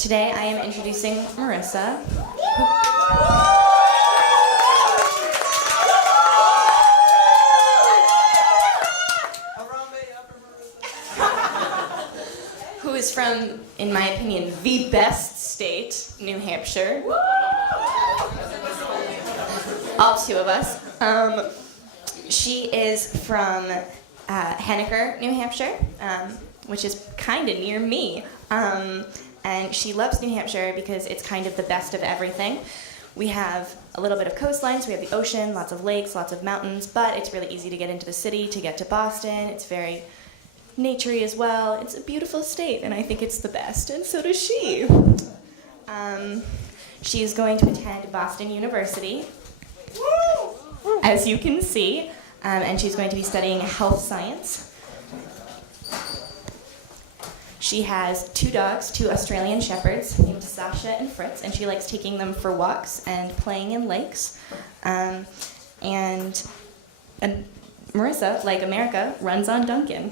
Today I am introducing Marissa, who is from, in my opinion, the best state, New Hampshire. All two of us. She is from Henniker, New Hampshire, which is kind of near me. And she loves New Hampshire because it's kind of the best of everything. We have a little bit of coastline, so we have the ocean, lots of lakes, lots of mountains, but it's really easy to get into the city, to get to Boston. It's very naturey as well. It's a beautiful state, and I think it's the best, and so does she. She is going to attend Boston University, as you can see, and she's going to be studying health science. She has two dogs, two Australian shepherds named Sasha and Fritz, and she likes taking them for walks and playing in lakes. And Marissa, like America, runs on Duncan.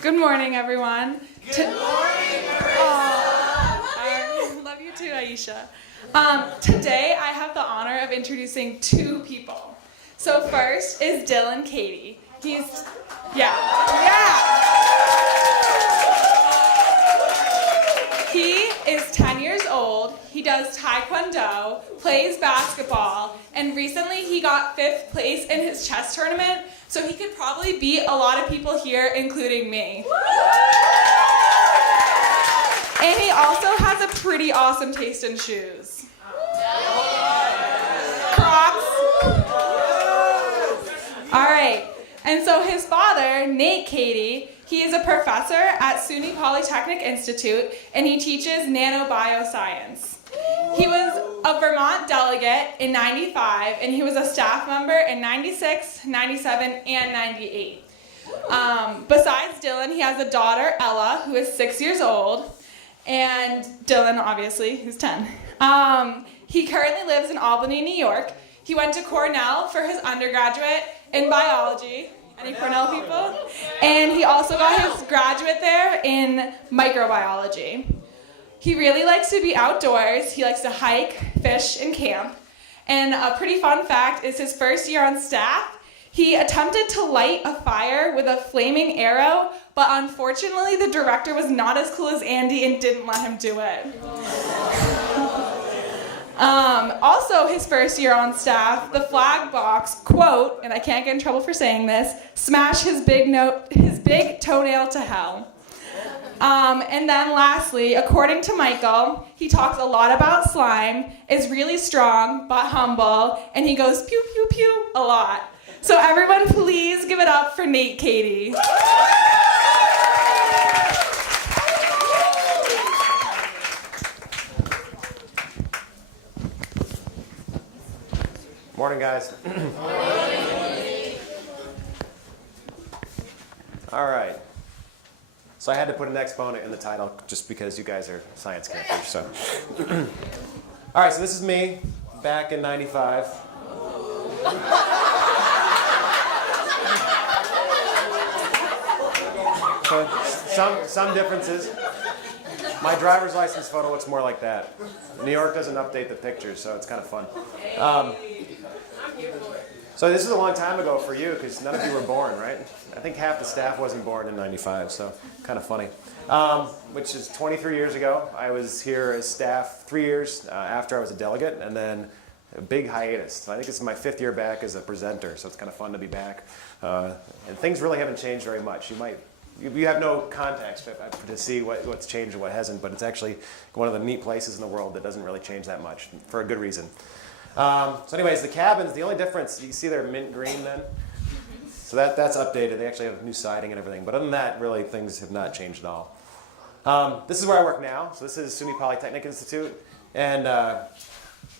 Good morning, everyone. Good morning, Marissa. I love you too, Aisha. Today, I have the honor of introducing two people. So first is Dylan Cady. He's, He is 10 years old. He does taekwondo, plays basketball, and recently he got 5th place in his chess tournament, so he could probably beat a lot of people here, including me. And he also has a pretty awesome taste in shoes. Crocs. All right. And so his father, Nate Cady, he is a professor at SUNY Polytechnic Institute, and he teaches nanobioscience. He was a Vermont delegate in 95, and he was a staff member in 96, 97, and 98. Besides Dylan, he has a daughter, Ella, who is 6 years old, and Dylan, obviously, who's 10. He currently lives in Albany, New York. He went to Cornell for his undergraduate in biology. Any Cornell people? And he also got his graduate there in microbiology. He really likes to be outdoors. He likes to hike, fish, and camp. And a pretty fun fact is his first year on staff, he attempted to light a fire with a flaming arrow, but unfortunately the director was not as cool as Andy and didn't let him do it. Also, his first year on staff, the flag box, quote, and I can't get in trouble for saying this, smash his big toenail to hell. And then lastly, according to Michael, he talks a lot about slime, is really strong but humble, and he goes pew pew pew a lot. So everyone please give it up for Nate Cady. Morning, guys. All right. So I had to put an exponent in the title just because you guys are science campers. So, all right. So this is me back in '95. So some differences. My driver's license photo looks more like that. New York doesn't update the pictures, so it's kind of fun. So this is a long time ago for you because none of you were born, right? I think half the staff wasn't born in '95, so kind of funny. Which is 23 years ago. I was here as staff 3 years after I was a delegate, and then a big hiatus. So I think this is my 5th year back as a presenter, so it's kind of fun to be back. And things really haven't changed very much. You have no context to see what's changed and what hasn't, but it's actually one of the neat places in the world that doesn't really change that much, for a good reason. So anyways, the cabins, the only difference, you see they're mint green then? So that's updated. They actually have new siding and everything. But other than that, really, things have not changed at all. This is where I work now. So this is SUNY Polytechnic Institute. And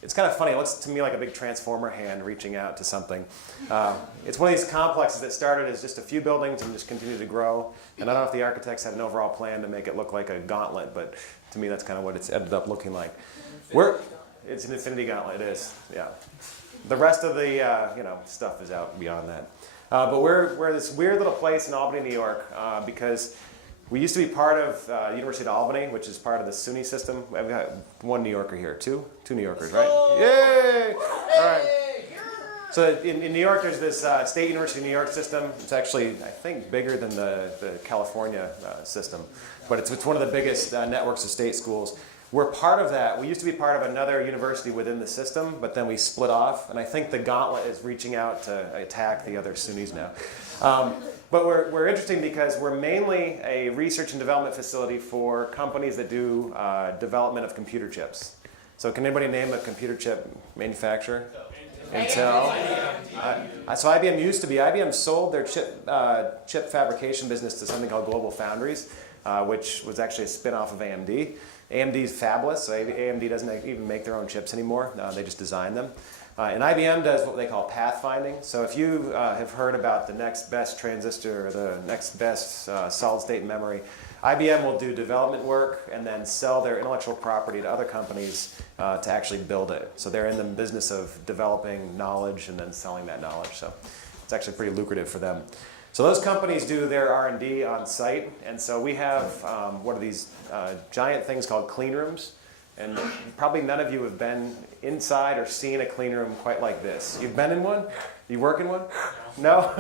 it's kind of funny. It looks to me like a big transformer hand reaching out to something. It's one of these complexes that started as just a few buildings and just continued to grow. And I don't know if the architects had an overall plan to make it look like a gauntlet, but to me that's kind of what it's ended up looking like. It's an infinity gauntlet, it is, yeah. The rest of the stuff is out beyond that. But we're this weird little place in Albany, New York, because we used to be part of the University of Albany, which is part of the SUNY system. We've got one New Yorker here, two New Yorkers, right? Yay! All right. So in New York, there's this State University of New York system. It's actually, I think, bigger than the California system, but it's one of the biggest networks of state schools. We're part of that. We used to be part of another university within the system, but then we split off, and I think the gauntlet is reaching out to attack the other SUNYs now. But we're interesting because we're mainly a research and development facility for companies that do development of computer chips. So can anybody name a computer chip manufacturer? Intel. So IBM used to be. IBM sold their chip fabrication business to something called Global Foundries, which was actually a spin-off of AMD. AMD's fabless, so AMD doesn't even make their own chips anymore. They just design them. And IBM does what they call pathfinding. So if you have heard about the next best transistor or the next best solid-state memory, IBM will do development work and then sell their intellectual property to other companies to actually build it. So they're in the business of developing knowledge and then selling that knowledge. So it's actually pretty lucrative for them. So those companies do their R&D on site, and so we have one of these giant things called clean rooms. And probably none of you have been inside or seen a clean room quite like this. You've been in one? You work in one? No?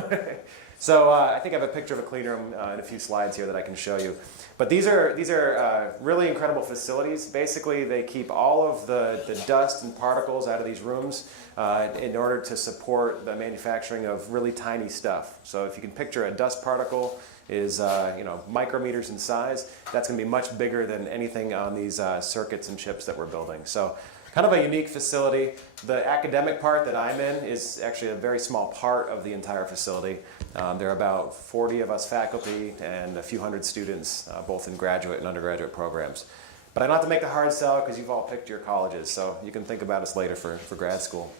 So I think I have a picture of a clean room in a few slides here that I can show you. But these are really incredible facilities. Basically, they keep all of the dust and particles out of these rooms in order to support the manufacturing of really tiny stuff. So if you can picture a dust particle is micrometers in size, that's going to be much bigger than anything on these circuits and chips that we're building. So kind of a unique facility. The academic part that I'm in is actually a very small part of the entire facility. There are about 40 of us faculty and a few hundred students, both in graduate and undergraduate programs. But I don't have to make the hard sell because you've all picked your colleges, so you can think about us later for grad school.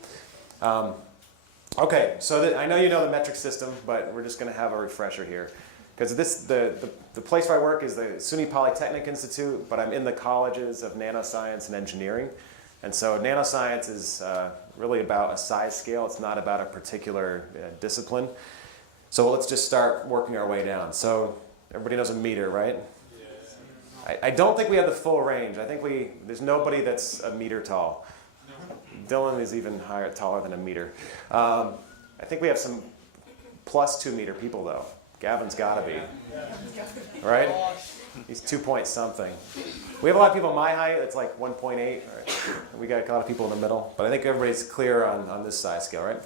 Okay, so I know you know the metric system, but we're just going to have a refresher here. Because the place where I work is the SUNY Polytechnic Institute, but I'm in the colleges of nanoscience and engineering. And so nanoscience is really about a size scale. It's not about a particular discipline. So let's just start working our way down. So everybody knows a meter, right? Yeah. I don't think we have the full range. I think there's nobody that's a meter tall. Dylan is even taller than a meter. I think we have some plus 2 meter people though. Gavin's got to be, right? He's 2 point something. We have a lot of people my height. It's like 1.8. Right? We got a lot of people in the middle, but I think everybody's clear on this size scale, right?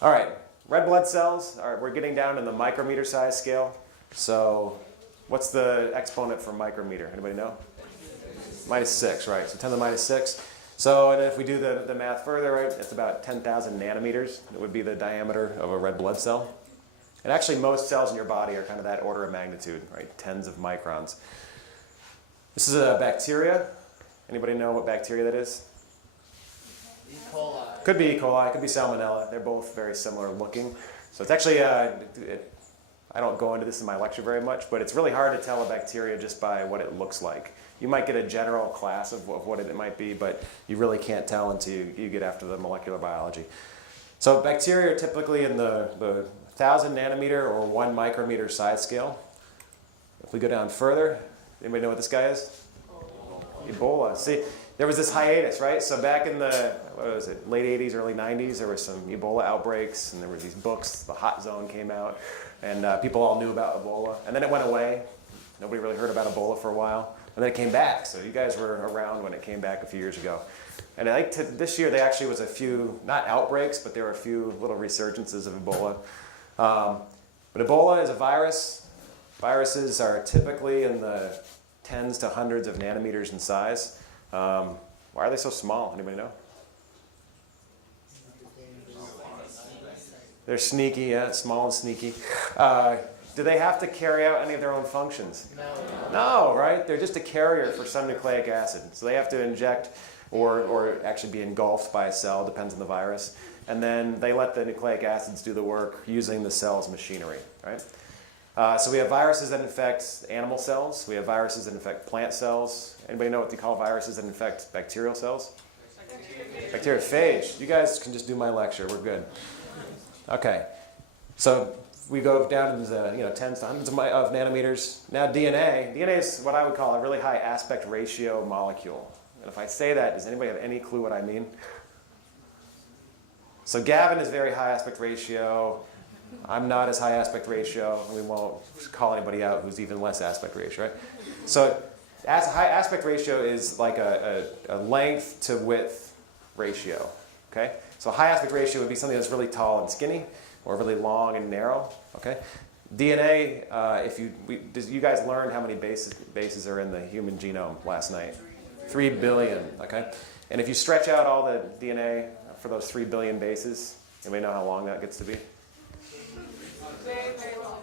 All right, red blood cells. All right, we're getting down in the micrometer size scale. So, what's the exponent for micrometer? Anybody know? -6, right? So 10 to the -6. So, and if we do the math further, right, it's about 10,000 nanometers. It would be the diameter of a red blood cell. And actually, most cells in your body are kind of that order of magnitude, right? Tens of microns. This is a bacteria. Anybody know what bacteria that is? E. coli. Could be E. coli, could be Salmonella. They're both very similar looking. So it's actually, I don't go into this in my lecture very much, but it's really hard to tell a bacteria just by what it looks like. You might get a general class of what it might be, but you really can't tell until you get after the molecular biology. So bacteria are typically in the 1,000 nanometer or 1 micrometer size scale. If we go down further, anybody know what this guy is? Ebola. See, there was this hiatus, right? So back in the, late 80s, early 90s, there were some Ebola outbreaks, and there were these books, The Hot Zone came out, and people all knew about Ebola. And then it went away. Nobody really heard about Ebola for a while. And then it came back. So you guys were around when it came back a few years ago. And I think this year there actually was a few, not outbreaks, but there were a few little resurgences of Ebola. But Ebola is a virus. Viruses are typically in the tens to hundreds of nanometers in size. Why are they so small? Anybody know? They're sneaky, yeah, small and sneaky. Do they have to carry out any of their own functions? No, right? They're just a carrier for some nucleic acid. So they have to inject or actually be engulfed by a cell, depends on the virus. And then they let the nucleic acids do the work using the cell's machinery, right? So we have viruses that infect animal cells. We have viruses that infect plant cells. Anybody know what they call viruses that infect bacterial cells? Bacteriophage. You guys can just do my lecture. We're good. Okay. So we go down into the tens to hundreds of nanometers. Now DNA is what I would call a really high aspect ratio molecule. And if I say that, does anybody have any clue what I mean? So Gavin is very high aspect ratio. I'm not as high aspect ratio. We won't call anybody out who's even less aspect ratio, right? So high aspect ratio is like a length to width ratio, okay? So high aspect ratio would be something that's really tall and skinny, or really long and narrow, okay? DNA, you guys learned how many bases are in the human genome last night? 3 billion, okay? And if you stretch out all the DNA for those 3 billion bases, anybody know how long that gets to be? Very, very long.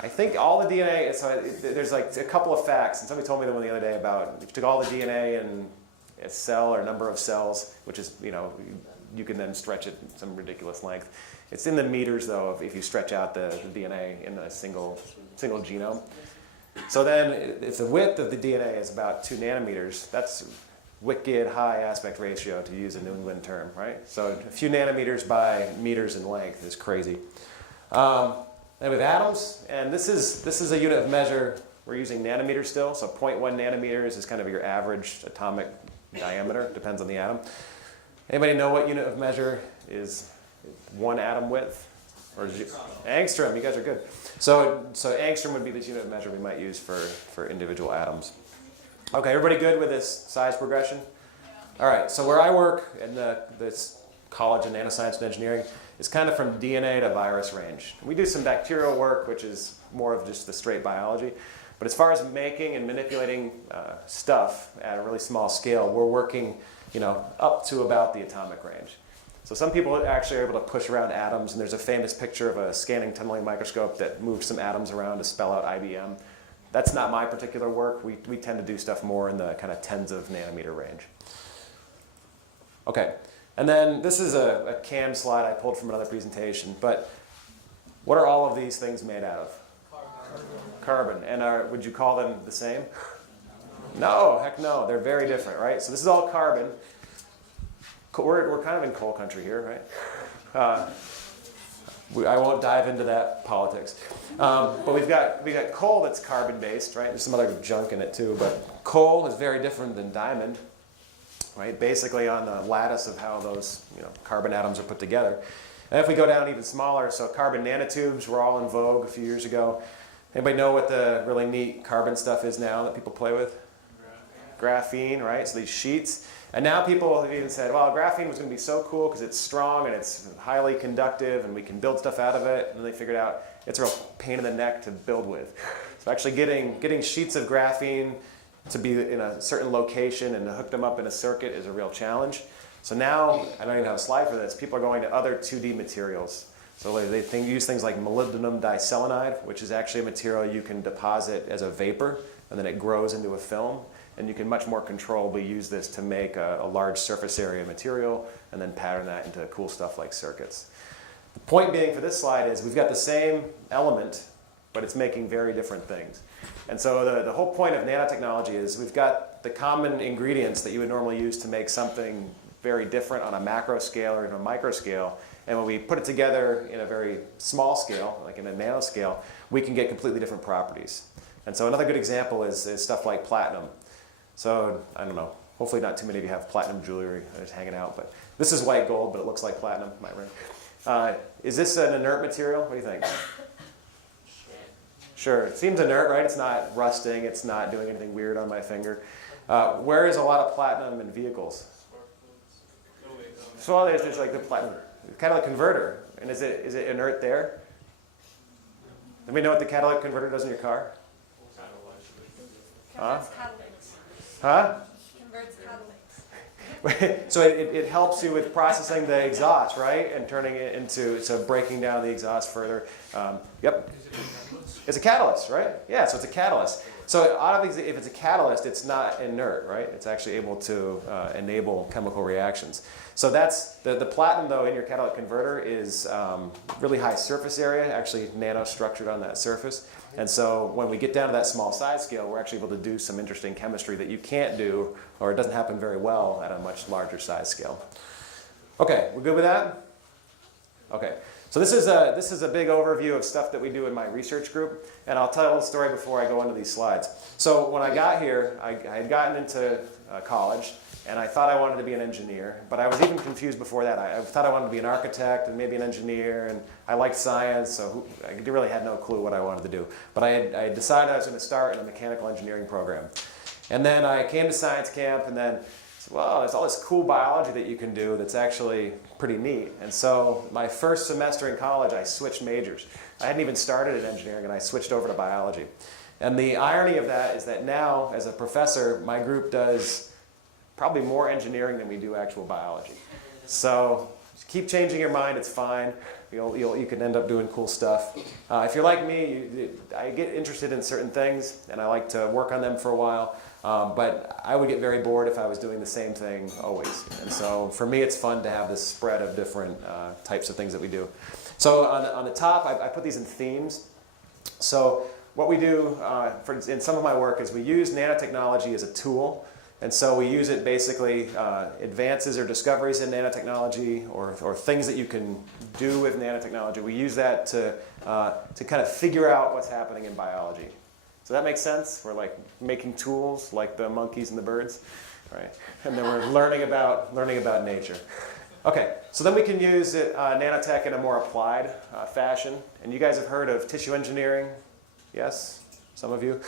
I think all the DNA, there's like a couple of facts, and somebody told me the one the other day about if you took all the DNA in a cell or number of cells, which is, you can then stretch it some ridiculous length. It's in the meters, though, if you stretch out the DNA in a single genome. So then, if the width of the DNA is about 2 nanometers, that's wicked high aspect ratio, to use a New England term, right? So a few nanometers by meters in length is crazy. And with atoms, and this is a unit of measure. We're using nanometers still, so 0.1 nanometers is kind of your average atomic diameter, depends on the atom. Anybody know what unit of measure is 1 atom width? Or angstrom, you guys are good. So angstrom would be this unit of measure we might use for individual atoms. Okay, everybody good with this size progression? All right, so where I work in this College of Nanoscience and Engineering is kind of from DNA to virus range. We do some bacterial work, which is more of just the straight biology. But as far as making and manipulating stuff at a really small scale, we're working up to about the atomic range. So some people actually are able to push around atoms, and there's a famous picture of a scanning tunneling microscope that moves some atoms around to spell out IBM. That's not my particular work. We tend to do stuff more in the kind of tens of nanometer range. Okay, and then this is a canned slide I pulled from another presentation, but what are all of these things made out of? Carbon. And would you call them the same? No, heck no. They're very different, right? So this is all carbon. We're kind of in coal country here, right? I won't dive into that politics. But we've got coal that's carbon-based, right? There's some other junk in it too, but coal is very different than diamond, right? Basically on the lattice of how those carbon atoms are put together. And if we go down even smaller, so carbon nanotubes were all in vogue a few years ago. Anybody know what the really neat carbon stuff is now that people play with? Graphene, right? So these sheets. And now people have even said, well, graphene was going to be so cool because it's strong and it's highly conductive and we can build stuff out of it. And then they figured out it's a real pain in the neck to build with. So actually getting sheets of graphene to be in a certain location and to hook them up in a circuit is a real challenge. So now, I don't even have a slide for this, people are going to other 2D materials. So they use things like molybdenum diselenide, which is actually a material you can deposit as a vapor, and then it grows into a film. And you can much more controllably use this to make a large surface area material and then pattern that into cool stuff like circuits. The point being for this slide is we've got the same element, but it's making very different things. And so the whole point of nanotechnology is we've got the common ingredients that you would normally use to make something very different on a macro scale or in a micro scale. And when we put it together in a very small scale, like in a nanoscale, we can get completely different properties. And so another good example is stuff like platinum. So, I don't know, hopefully not too many of you have platinum jewelry just hanging out, but this is white gold, but it looks like platinum, my ring. Is this an inert material? What do you think? Sure, it seems inert, right? It's not rusting, it's not doing anything weird on my finger. Where is a lot of platinum in vehicles? So there's like the platinum, kind of like a converter. And is it inert there? Anybody know what the catalytic converter does in your car? Huh? Huh? Converts catalytes. So it helps you with processing the exhaust, right? And turning it into, so breaking down the exhaust further. Yep. It's a catalyst, right? Yeah, so it's a catalyst. So obviously, if it's a catalyst, it's not inert, right? It's actually able to enable chemical reactions. So that's, the platinum, though, in your catalytic converter is really high surface area, actually nanostructured on that surface. And so when we get down to that small size scale, we're actually able to do some interesting chemistry that you can't do, or it doesn't happen very well at a much larger size scale. Okay, we're good with that? Okay, So this is a big overview of stuff that we do in my research group, and I'll tell a story before I go into these slides. So when I got here, I had gotten into college, and I thought I wanted to be an engineer, but I was even confused before that. I thought I wanted to be an architect and maybe an engineer, and I liked science, so I really had no clue what I wanted to do. But I had decided I was going to start in a mechanical engineering program. And then I came to science camp, and then said, well, there's all this cool biology that you can do that's actually pretty neat. And so my first semester in college, I switched majors. I hadn't even started in engineering, and I switched over to biology. And the irony of that is that now, as a professor, my group does probably more engineering than we do actual biology. So keep changing your mind, it's fine. You can end up doing cool stuff. If you're like me, I get interested in certain things, and I like to work on them for a while. But I would get very bored if I was doing the same thing always. And so for me, it's fun to have this spread of different types of things that we do. So on the top, I put these in themes. So what we do in some of my work is we use nanotechnology as a tool. And so we use it basically, advances or discoveries in nanotechnology or things that you can do with nanotechnology. We use that to kind of figure out what's happening in biology. So that makes sense? We're like making tools like the monkeys and the birds, right? And then we're learning about nature. Okay, so then we can use nanotech in a more applied fashion. And you guys have heard of tissue engineering? Yes? Some of you,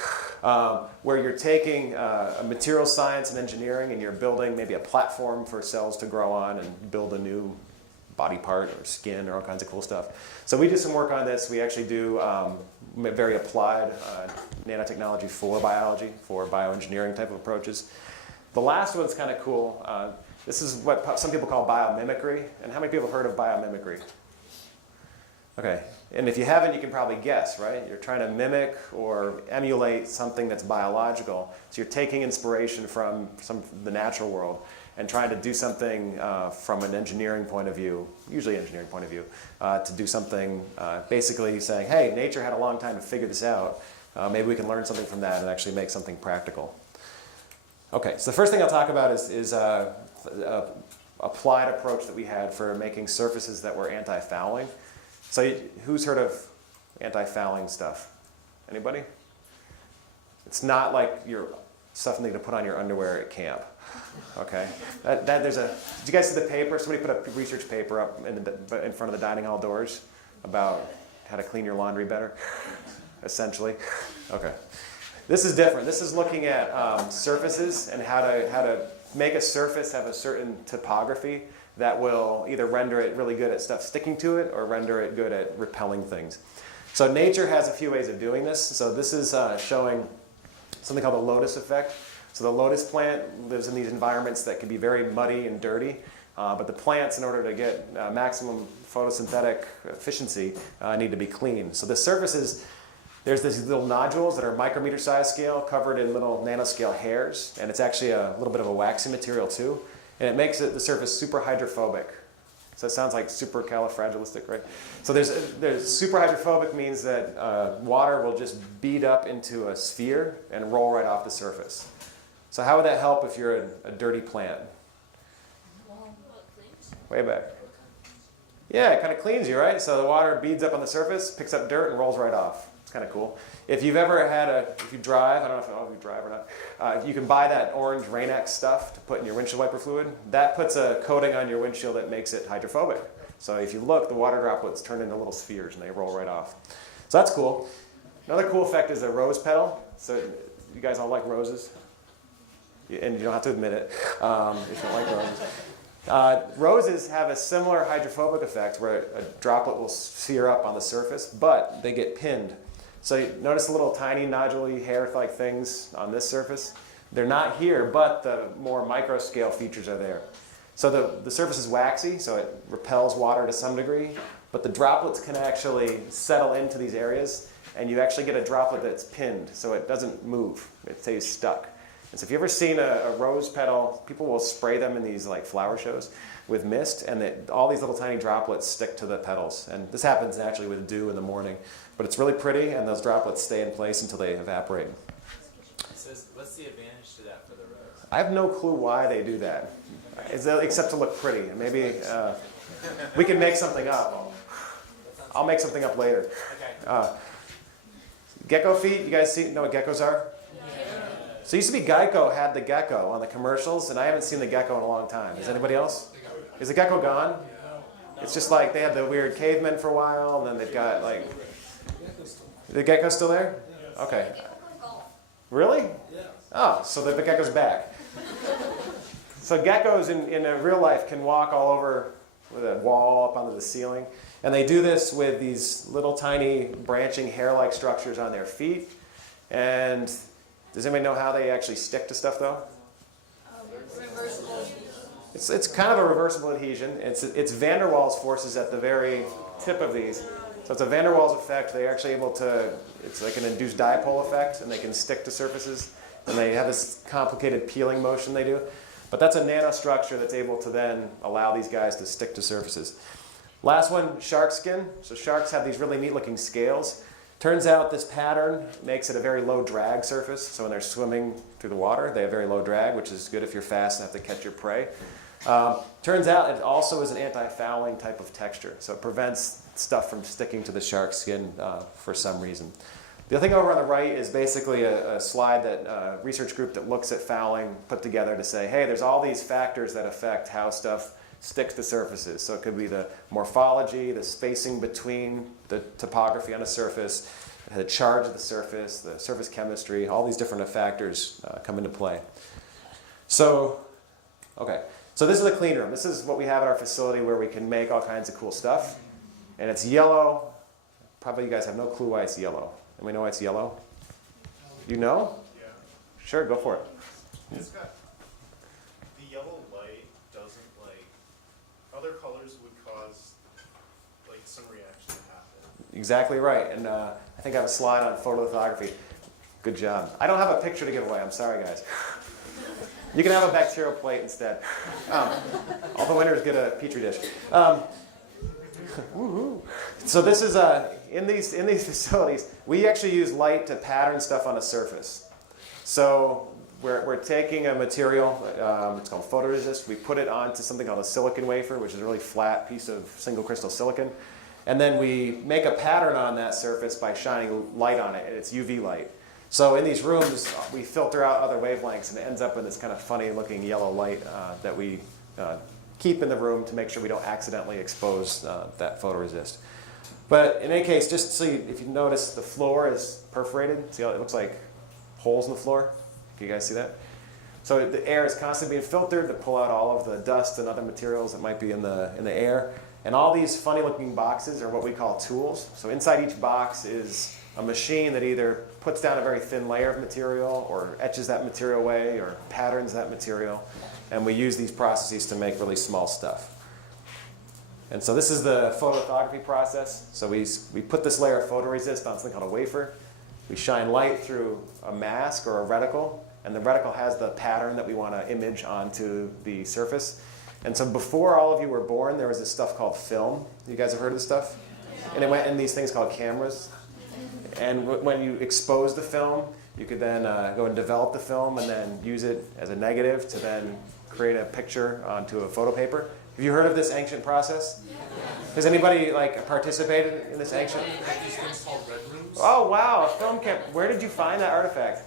where you're taking a material science and engineering and you're building maybe a platform for cells to grow on and build a new body part or skin or all kinds of cool stuff. So we do some work on this. We actually do very applied nanotechnology for biology, for bioengineering type of approaches. The last one's kind of cool. This is what some people call biomimicry. And how many people have heard of biomimicry? Okay, and if you haven't, you can probably guess, right? You're trying to mimic or emulate something that's biological. So you're taking inspiration from the natural world and trying to do something from an engineering point of view, usually engineering point of view, to do something basically saying, hey, nature had a long time to figure this out. Maybe we can learn something from that and actually make something practical. Okay, so the first thing I'll talk about is applied approach that we had for making surfaces that were anti-fouling. So who's heard of anti-fouling stuff? Anybody? It's not like something to put on your underwear at camp. Okay. Did you guys see the paper? Somebody put a research paper up in front of the dining hall doors about how to clean your laundry better, essentially. Okay. This is different. This is looking at surfaces and how to make a surface have a certain topography that will either render it really good at stuff sticking to it or render it good at repelling things. So nature has a few ways of doing this. So this is showing something called the lotus effect. So the lotus plant lives in these environments that can be very muddy and dirty, but the plants, in order to get maximum photosynthetic efficiency, need to be clean. So the surfaces, there's these little nodules that are micrometer size scale covered in little nanoscale hairs, and it's actually a little bit of a waxy material too. And it makes the surface super hydrophobic. So it sounds like supercalifragilistic, right? So there's super hydrophobic means that water will just bead up into a sphere and roll right off the surface. So how would that help if you're a dirty plant? Way back. Yeah, it kind of cleans you, right? So the water beads up on the surface, picks up dirt, and rolls right off. It's kind of cool. If you've ever had if you drive, I don't know if you drive or not, you can buy that orange Rain-X stuff to put in your windshield wiper fluid. That puts a coating on your windshield that makes it hydrophobic. So if you look, the water droplets turn into little spheres and they roll right off. So that's cool. Another cool effect is a rose petal. So you guys all like roses? And you don't have to admit it if you don't like roses. Roses have a similar hydrophobic effect where a droplet will sear up on the surface, but they get pinned. So you notice the little tiny nodule-y hair-like things on this surface? They're not here, but the more micro-scale features are there. So the surface is waxy, so it repels water to some degree, but the droplets can actually settle into these areas, and you actually get a droplet that's pinned, so it doesn't move. It stays stuck. And so if you've ever seen a rose petal, people will spray them in these like flower shows with mist, and all these little tiny droplets stick to the petals. And this happens naturally with dew in the morning. But it's really pretty, and those droplets stay in place until they evaporate. So what's the advantage to that for the rose? I have no clue why they do that, except to look pretty. And maybe we can make something up. I'll make something up later. Gecko feet, you guys know what geckos are? So it used to be Geico had the gecko on the commercials, and I haven't seen the gecko in a long time. Is anybody else? Is the gecko gone? It's just like they had the weird cavemen for a while, and then they've got like... The gecko's still there? Okay. Really? Oh, so the gecko's back. So geckos in real life can walk all over with a wall up onto the ceiling. And they do this with these little tiny branching hair-like structures on their feet. And does anybody know how they actually stick to stuff though? Reversible. It's kind of a reversible adhesion. It's van der Waals forces at the very tip of these. So it's a van der Waals effect. They're actually able to, it's like an induced dipole effect, and they can stick to surfaces. And they have this complicated peeling motion they do. But that's a nanostructure that's able to then allow these guys to stick to surfaces. Last one, shark skin. So sharks have these really neat looking scales. Turns out this pattern makes it a very low drag surface. So when they're swimming through the water, they have very low drag, which is good if you're fast and have to catch your prey. Turns out it also is an anti-fouling type of texture. So it prevents stuff from sticking to the shark skin for some reason. The other thing over on the right is basically a slide that a research group that looks at fouling put together to say, hey, there's all these factors that affect how stuff sticks to surfaces. So it could be the morphology, the spacing between the topography on a surface, the charge of the surface chemistry, all these different factors come into play. So, okay. So this is a clean room. This is what we have at our facility where we can make all kinds of cool stuff. And it's yellow. Probably you guys have no clue why it's yellow. Anybody know why it's yellow? You know? Yeah. Sure, go for it. It's got the yellow light doesn't like other colors would cause like some reaction to happen. Exactly right. And I think I have a slide on photolithography. Good job. I don't have a picture to give away. I'm sorry, guys. You can have a bacterial plate instead. All the winners get a petri dish. So this is in these facilities, we actually use light to pattern stuff on a surface. So we're taking a material, it's called photoresist. We put it onto something called a silicon wafer, which is a really flat piece of single crystal silicon. And then we make a pattern on that surface by shining light on it, and it's UV light. So in these rooms, we filter out other wavelengths, and it ends up in this kind of funny looking yellow light that we keep in the room to make sure we don't accidentally expose that photoresist. But in any case, just so if you notice, the floor is perforated. See how it looks like holes in the floor? Can you guys see that? So the air is constantly being filtered to pull out all of the dust and other materials that might be in the air. And all these funny looking boxes are what we call tools. So inside each box is a machine that either puts down a very thin layer of material or etches that material away or patterns that material. And we use these processes to make really small stuff. And so this is the photolithography process. So we put this layer of photoresist on something called a wafer. We shine light through a mask or a reticle, and the reticle has the pattern that we want to image onto the surface. And so before all of you were born, there was this stuff called film. You guys have heard of this stuff? And it went in these things called cameras. And when you expose the film, you could then go and develop the film and then use it as a negative to then create a picture onto a photo paper. Have you heard of this ancient process? Has anybody participated in this ancient? These things called red rooms. Oh wow, a film camp. Where did you find that artifact?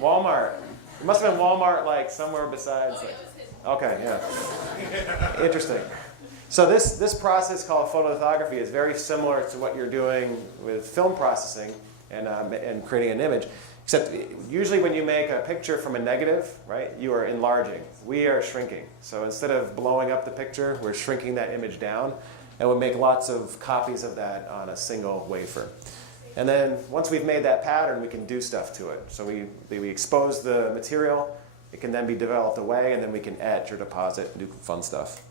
Walmart. It must have been Walmart somewhere besides. Okay, yeah. Interesting. So this process called photolithography is very similar to what you're doing with film processing and creating an image. Except usually when you make a picture from a negative, right, you are enlarging. We are shrinking. So instead of blowing up the picture, we're shrinking that image down, and we'll make lots of copies of that on a single wafer. And then once we've made that pattern, we can do stuff to it. So we expose the material, it can then be developed away, and then we can etch or deposit and do fun stuff.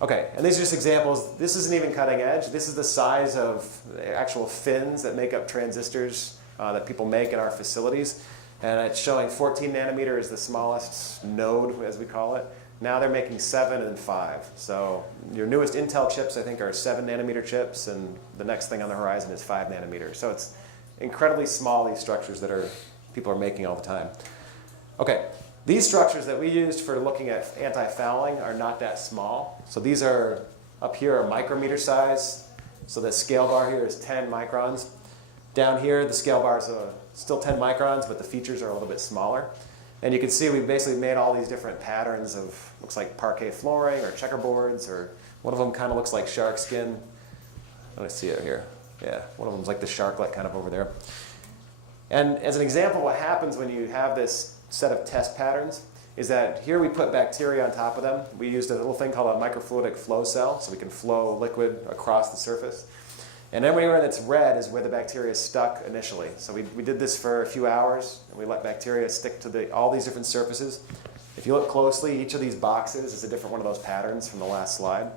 Okay, and these are just examples. This isn't even cutting edge. This is the size of the actual fins that make up transistors that people make in our facilities. And it's showing 14 nanometer is the smallest node, as we call it. Now they're making 7 and 5. So your newest Intel chips, I think, are 7 nanometer chips, and the next thing on the horizon is 5 nanometer. So it's incredibly small, these structures that people are making all the time. Okay, these structures that we used for looking at anti-fouling are not that small. So these are, up here, are micrometer size. So the scale bar here is 10 microns. Down here, the scale bar is still 10 microns, but the features are a little bit smaller. And you can see we basically made all these different patterns of, looks like parquet flooring or checkerboards, or one of them kind of looks like shark skin. Let me see it here. Yeah, one of them's like the sharklet kind of over there. And as an example, what happens when you have this set of test patterns is that here we put bacteria on top of them. We used a little thing called a microfluidic flow cell, so we can flow liquid across the surface. And everywhere that's red is where the bacteria is stuck initially. So we did this for a few hours, and we let bacteria stick to all these different surfaces. If you look closely, each of these boxes is a different one of those patterns from the last slide.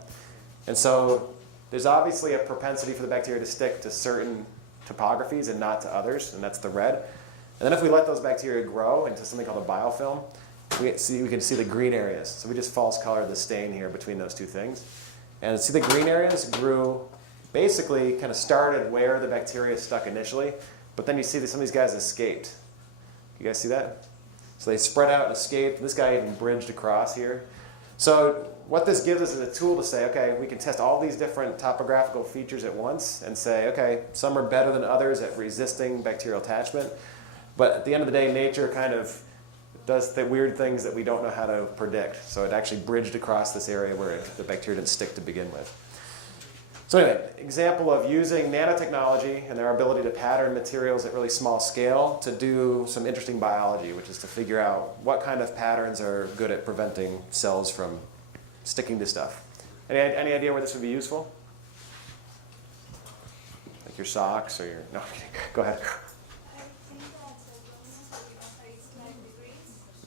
And so there's obviously a propensity for the bacteria to stick to certain topographies and not to others, and that's the red. And then if we let those bacteria grow into something called a biofilm, we can see the green areas. So we just false colored the stain here between those two things. And see the green areas grew, basically kind of started where the bacteria stuck initially, but then you see that some of these guys escaped. You guys see that? So they spread out and escaped. This guy even bridged across here. So what this gives us is a tool to say, okay, we can test all these different topographical features at once and say, okay, some are better than others at resisting bacterial attachment. But at the end of the day, nature kind of does the weird things that we don't know how to predict. So it actually bridged across this area where the bacteria didn't stick to begin with. So anyway, example of using nanotechnology and their ability to pattern materials at really small scale to do some interesting biology, which is to figure out what kind of patterns are good at preventing cells from sticking to stuff. Any idea where this would be useful? Like your socks or your, no, go ahead.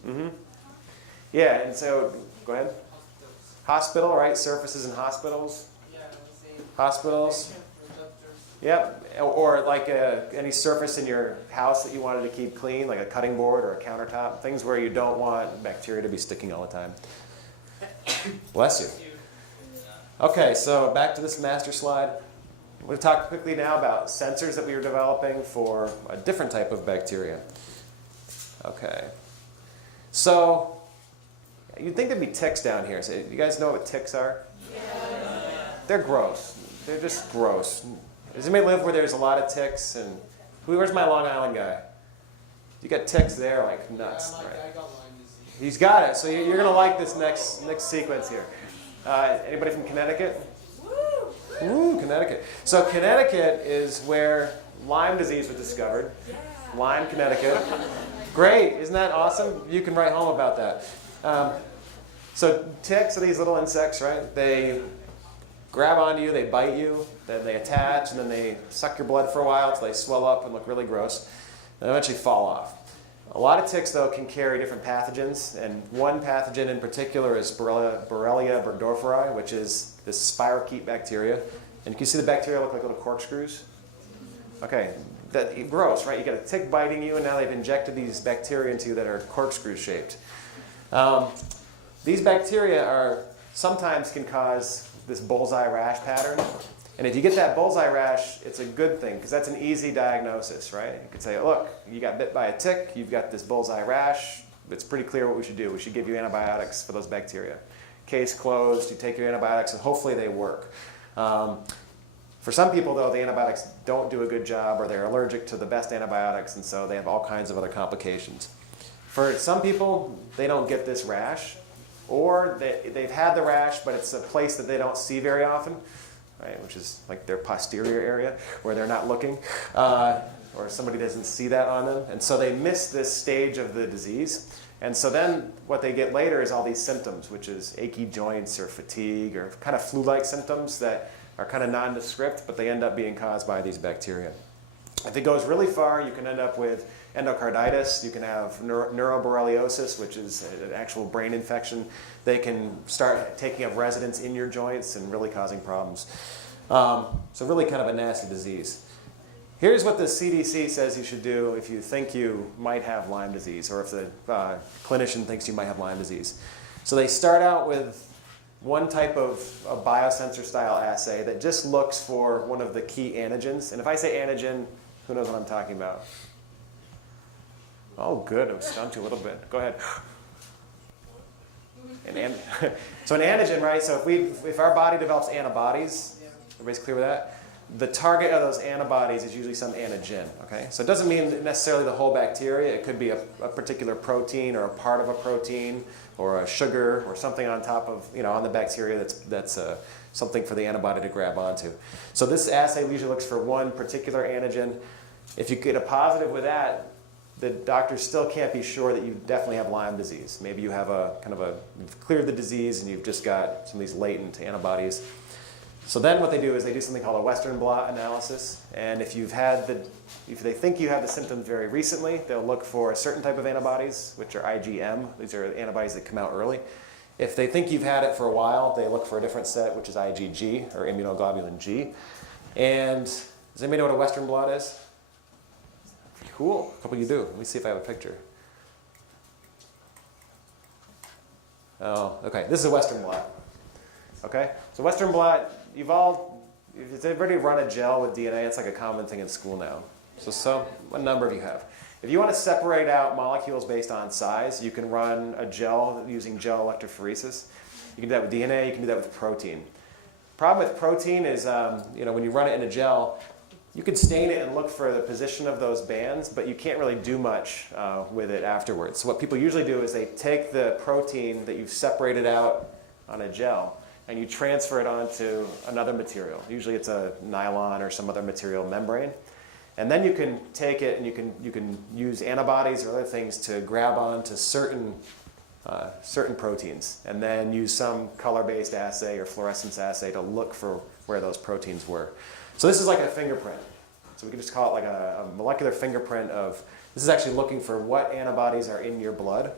Mm-hmm. Yeah, and so, go ahead. Hospital, right? Surfaces in hospitals. Hospitals. Yep. Or like any surface in your house that you wanted to keep clean, like a cutting board or a countertop. Things where you don't want bacteria to be sticking all the time. Bless you. Okay, so back to this master slide. I'm going to talk quickly now about sensors that we were developing for a different type of bacteria. Okay. So, you'd think there'd be ticks down here. So, you guys know what ticks are? Yeah. They're gross. They're just gross. Does anybody live where there's a lot of ticks? And where's my Long Island guy? You got ticks there like nuts. Right? He's got it. So you're going to like this next sequence here. Anybody from Connecticut? Woo, Connecticut. So Connecticut is where Lyme disease was discovered. Lyme, Connecticut. Great, isn't that awesome? You can write home about that. So ticks are these little insects, right? They grab onto you, they bite you, then they attach, and then they suck your blood for a while until they swell up and look really gross, and eventually fall off. A lot of ticks, though, can carry different pathogens, and one pathogen in particular is Borrelia burgdorferi, which is this spirochete bacteria. And you can see the bacteria look like little corkscrews. Okay, gross, right? You got a tick biting you, and now they've injected these bacteria into you that are corkscrew shaped. These bacteria sometimes can cause this bullseye rash pattern. And if you get that bullseye rash, it's a good thing, because that's an easy diagnosis, right? You could say, look, you got bit by a tick, you've got this bullseye rash, it's pretty clear what we should do. We should give you antibiotics for those bacteria. Case closed, you take your antibiotics, and hopefully they work. For some people, though, the antibiotics don't do a good job, or they're allergic to the best antibiotics, and so they have all kinds of other complications. For some people, they don't get this rash, or they've had the rash, but it's a place that they don't see very often, right, which is like their posterior area where they're not looking, or somebody doesn't see that on them. And so they miss this stage of the disease. And so then what they get later is all these symptoms, which is achy joints or fatigue or kind of flu-like symptoms that are kind of nondescript, but they end up being caused by these bacteria. If it goes really far, you can end up with endocarditis. You can have neuroborreliosis, which is an actual brain infection. They can start taking up residence in your joints and really causing problems. So really kind of a nasty disease. Here's what the CDC says you should do if you think you might have Lyme disease, or if the clinician thinks you might have Lyme disease. So they start out with one type of a biosensor style assay that just looks for one of the key antigens. And if I say antigen, who knows what I'm talking about? Oh, good. I stumped you a little bit. Go ahead. So an antigen, right? So if our body develops antibodies, everybody's clear with that? the target of those antibodies is usually some antigen, okay? So it doesn't mean necessarily the whole bacteria. It could be a particular protein or a part of a protein or a sugar or something on top of, on the bacteria that's something for the antibody to grab onto. So this assay usually looks for one particular antigen. If you get a positive with that, the doctor still can't be sure that you definitely have Lyme disease. Maybe you have you've cleared the disease and you've just got some of these latent antibodies. So then what they do is they do something called a Western blot analysis. And if they think you have the symptoms very recently, they'll look for a certain type of antibodies, which are IgM. These are antibodies that come out early. If they think you've had it for a while, they look for a different set, which is IgG, or immunoglobulin G. And does anybody know what a Western blot is? Cool. A couple of you do. Let me see if I have a picture. Oh, okay. This is a Western blot. Okay? So Western blot, if everybody run a gel with DNA, it's like a common thing in school now. So a number of you have. If you want to separate out molecules based on size, you can run a gel using gel electrophoresis. You can do that with DNA, you can do that with protein. Problem with protein is, when you run it in a gel, you can stain it and look for the position of those bands, but you can't really do much with it afterwards. So what people usually do is they take the protein that you've separated out on a gel, and you transfer it onto another material. Usually it's a nylon or some other material membrane. And then you can take it and you can use antibodies or other things to grab onto certain proteins, and then use some color-based assay or fluorescence assay to look for where those proteins were. So this is like a fingerprint. So we can just call it like a molecular fingerprint this is actually looking for what antibodies are in your blood.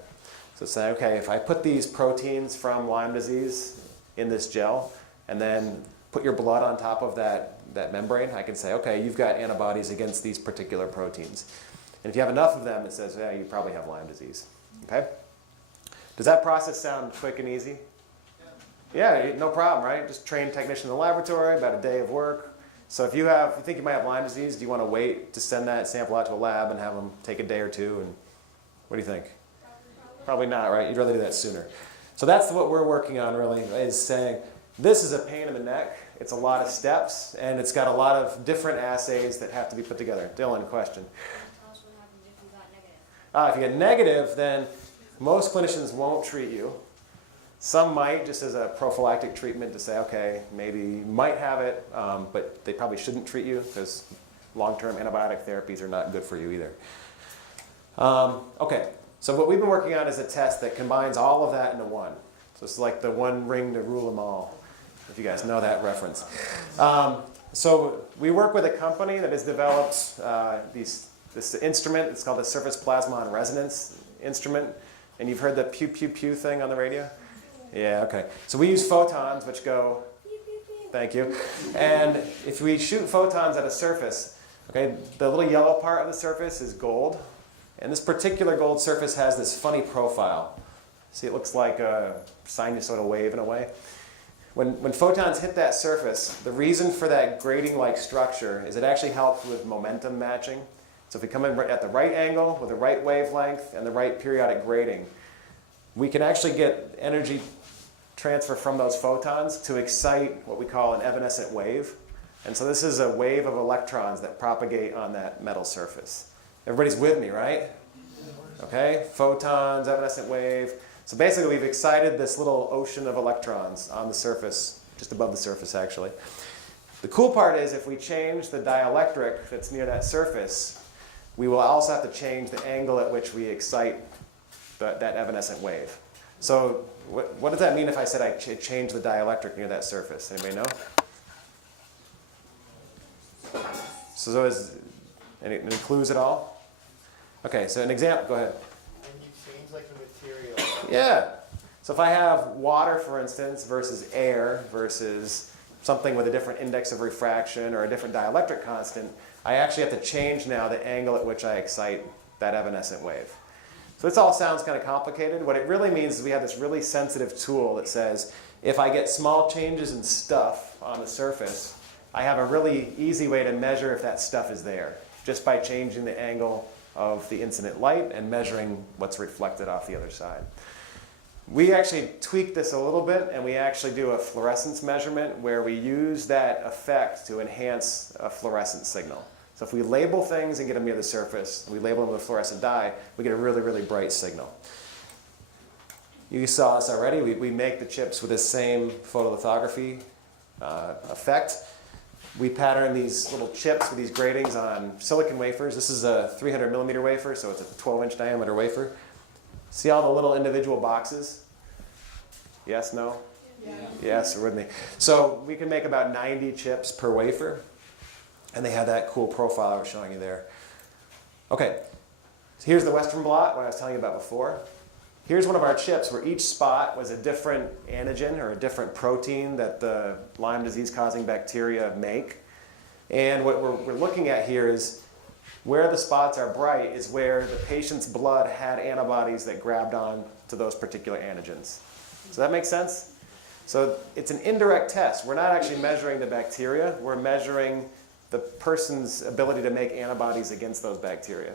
So say, okay, if I put these proteins from Lyme disease in this gel, and then put your blood on top of that membrane, I can say, okay, you've got antibodies against these particular proteins. And if you have enough of them, it says, yeah, you probably have Lyme disease. Okay? Does that process sound quick and easy? Yeah, no problem, right? Just trained technician in the laboratory, about a day of work. So if you think you might have Lyme disease, do you want to wait to send that sample out to a lab and have them take a day or two? And what do you think? Probably not, right? You'd rather do that sooner. So that's what we're working on, really, is saying this is a pain in the neck. It's a lot of steps, and it's got a lot of different assays that have to be put together. Dylan, question? Tell us what happens if you got negative. If you get negative, then most clinicians won't treat you. Some might, just as a prophylactic treatment, to say, okay, maybe you might have it, but they probably shouldn't treat you because long-term antibiotic therapies are not good for you either. Okay, so what we've been working on is a test that combines all of that into one. So it's like the one ring to rule them all, if you guys know that reference. So we work with a company that has developed this instrument. It's called the Surface Plasmon Resonance instrument. And you've heard the pew, pew, pew thing on the radio? Yeah, okay. So we use photons, which go, thank you. And if we shoot photons at a surface, okay, the little yellow part of the surface is gold. And this particular gold surface has this funny profile. See, it looks like a sinusoidal wave in a way. When photons hit that surface, the reason for that grating-like structure is it actually helps with momentum matching. So if we come in at the right angle with the right wavelength and the right periodic grating, we can actually get energy transfer from those photons to excite what we call an evanescent wave. And so this is a wave of electrons that propagate on that metal surface. Everybody's with me, right? Okay, photons, evanescent wave. So basically we've excited this little ocean of electrons on the surface, just above the surface actually. The cool part is if we change the dielectric that's near that surface, we will also have to change the angle at which we excite that evanescent wave. So what does that mean if I said I change the dielectric near that surface? Anybody know? So any clues at all? Okay, so an example, go ahead. When you change like the material. Yeah. So if I have water, for instance, versus air versus something with a different index of refraction or a different dielectric constant, I actually have to change now the angle at which I excite that evanescent wave. So this all sounds kind of complicated. What it really means is we have this really sensitive tool that says if I get small changes in stuff on the surface, I have a really easy way to measure if that stuff is there, just by changing the angle of the incident light and measuring what's reflected off the other side. We actually tweak this a little bit, and we actually do a fluorescence measurement where we use that effect to enhance a fluorescent signal. So if we label things and get them near the surface, we label them with fluorescent dye, we get a really, really bright signal. You saw this already. We make the chips with the same photolithography effect. We pattern these little chips with these gratings on silicon wafers. This is a 300 millimeter wafer, so it's a 12-inch diameter wafer. See all the little individual boxes? Yes, no? Yeah. Yes, you're with me. So we can make about 90 chips per wafer, and they have that cool profile I was showing you there. Okay, so here's the Western blot, what I was telling you about before. Here's one of our chips where each spot was a different antigen or a different protein that the Lyme disease-causing bacteria make. And what we're looking at here is where the spots are bright is where the patient's blood had antibodies that grabbed on to those particular antigens. Does that make sense? So it's an indirect test. We're not actually measuring the bacteria. We're measuring the person's ability to make antibodies against those bacteria.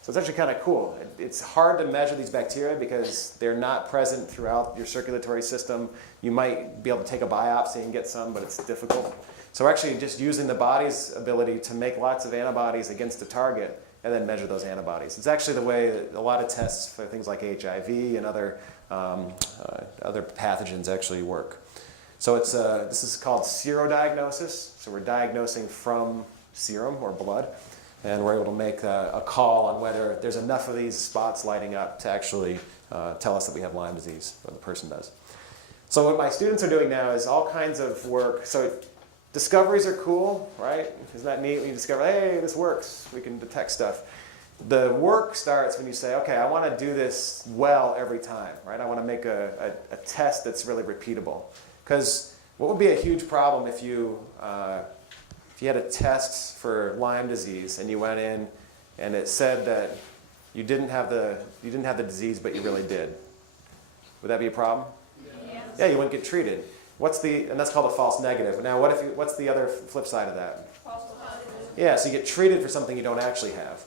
So it's actually kind of cool. It's hard to measure these bacteria because they're not present throughout your circulatory system. You might be able to take a biopsy and get some, but it's difficult. So we're actually just using the body's ability to make lots of antibodies against a target and then measure those antibodies. It's actually the way that a lot of tests for things like HIV and other pathogens actually work. So this is called serodiagnosis. So we're diagnosing from serum or blood, and we're able to make a call on whether there's enough of these spots lighting up to actually tell us that we have Lyme disease, or the person does. So what my students are doing now is all kinds of work. So discoveries are cool, right? Isn't that neat when you discover, hey, this works, we can detect stuff. The work starts when you say, okay, I want to do this well every time, right? I want to make a test that's really repeatable. Because what would be a huge problem if you had a test for Lyme disease and you went in and it said that you didn't have the disease, but you really did? Would that be a problem? Yes. Yeah, you wouldn't get treated. And that's called a false negative. Now, what's the other flip side of that? False positive. Yeah, so you get treated for something you don't actually have.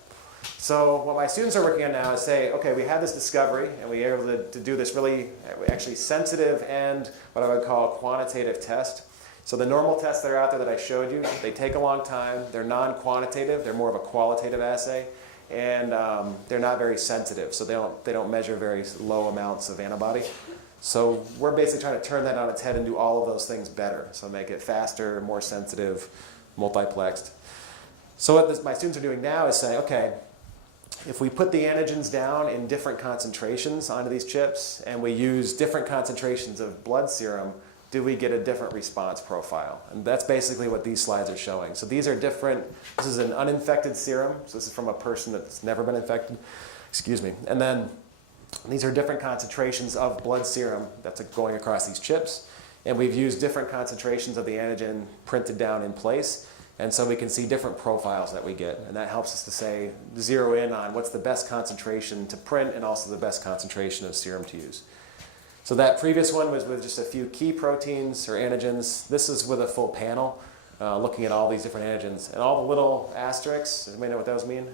So what my students are working on now is say, okay, we had this discovery, and we were able to do this really actually sensitive and what I would call a quantitative test. So the normal tests that are out there that I showed you, they take a long time. They're non-quantitative. They're more of a qualitative assay, and they're not very sensitive. So they don't measure very low amounts of antibody. So we're basically trying to turn that on its head and do all of those things better. So make it faster, more sensitive, multiplexed. So what my students are doing now is saying, okay, if we put the antigens down in different concentrations onto these chips and we use different concentrations of blood serum, do we get a different response profile? And that's basically what these slides are showing. So these are different. This is an uninfected serum. So this is from a person that's never been infected. Excuse me. And then these are different concentrations of blood serum that's going across these chips. And we've used different concentrations of the antigen printed down in place. And so we can see different profiles that we get. And that helps us to say, zero in on what's the best concentration to print and also the best concentration of serum to use. So that previous one was with just a few key proteins or antigens. This is with a full panel, looking at all these different antigens. And all the little asterisks, anybody know what those mean?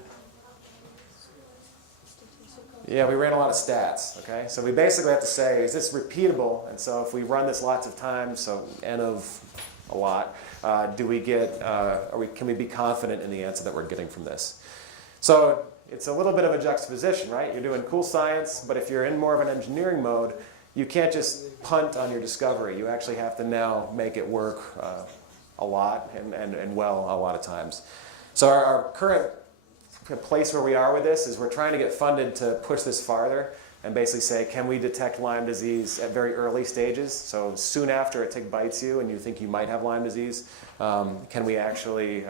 Yeah, we ran a lot of stats, okay? So we basically have to say, is this repeatable? And so if we run this lots of times, so n of a lot, do we get, can we be confident in the answer that we're getting from this? So it's a little bit of a juxtaposition, right? You're doing cool science, but if you're in more of an engineering mode, you can't just punt on your discovery. You actually have to now make it work a lot and well a lot of times. So our current place where we are with this is we're trying to get funded to push this farther and basically say, can we detect Lyme disease at very early stages? So soon after a tick bites you and you think you might have Lyme disease, can we actually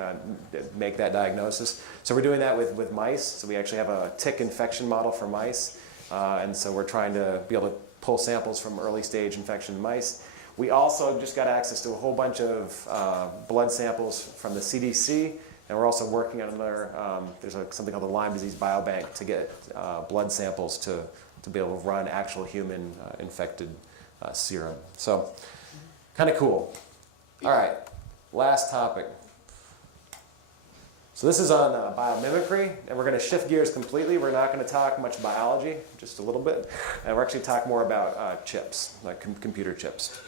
make that diagnosis? So we're doing that with mice. So we actually have a tick infection model for mice. And so we're trying to be able to pull samples from early stage infection in mice. We also just got access to a whole bunch of blood samples from the CDC. And we're also working on another, there's something called the Lyme Disease Biobank to get blood samples to be able to run actual human infected serum. So kind of cool. All right, last topic. So this is on biomimicry, and we're going to shift gears completely. We're not going to talk much biology, just a little bit, and we're actually talk more about chips, like computer chips.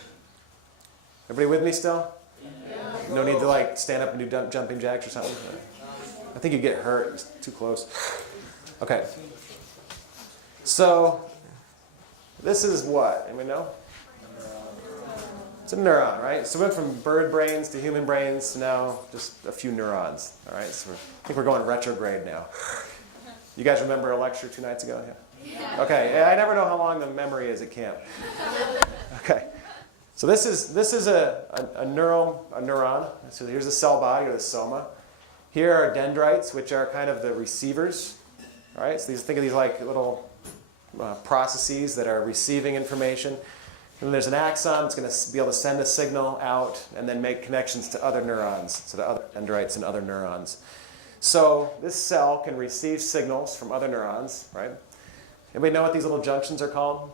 Everybody with me still? Yeah. No need to like stand up and do jumping jacks or something? I think you get hurt. It's too close. Okay. So this is what? Anybody know? It's a neuron, right? So we went from bird brains to human brains to now just a few neurons. All right. So I think we're going retrograde now. You guys remember a lecture 2 nights ago? Yeah. Okay. Yeah, I never know how long the memory is at camp. Okay. So this is a neuron. So here's the cell body, or the soma. Here are dendrites, which are kind of the receivers. All right. So think of these like little processes that are receiving information. And then there's an axon that's going to be able to send a signal out and then make connections to other neurons, so to other dendrites and other neurons. So this cell can receive signals from other neurons, right? Anybody know what these little junctions are called?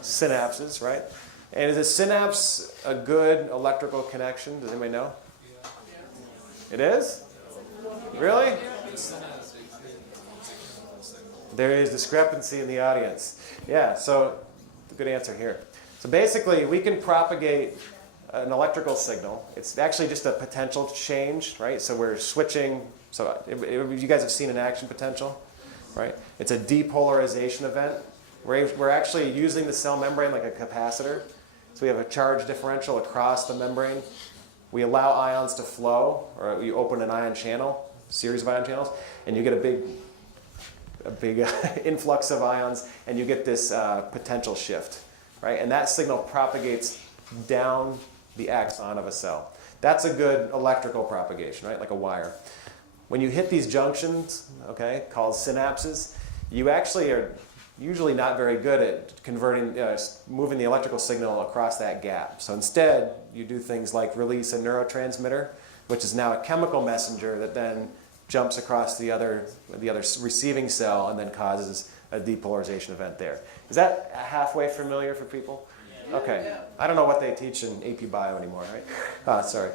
Synapses, right? And is a synapse a good electrical connection? Does anybody know? It is? Really? There is discrepancy in the audience. Yeah, so good answer here. So basically, we can propagate an electrical signal. It's actually just a potential change, right? So we're switching. So you guys have seen an action potential, right? It's a depolarization event. We're actually using the cell membrane like a capacitor. So we have a charge differential across the membrane. We allow ions to flow, or you open an ion channel, series of ion channels, and you get a big influx of ions, and you get this potential shift, right? And that signal propagates down the axon of a cell. That's a good electrical propagation, right? Like a wire. When you hit these junctions, okay, called synapses, you actually are usually not very good at converting, moving the electrical signal across that gap. So instead, you do things like release a neurotransmitter, which is now a chemical messenger that then jumps across the other receiving cell and then causes a depolarization event there. Is that halfway familiar for people? Yeah. Okay. I don't know what they teach in AP Bio anymore, right? Sorry.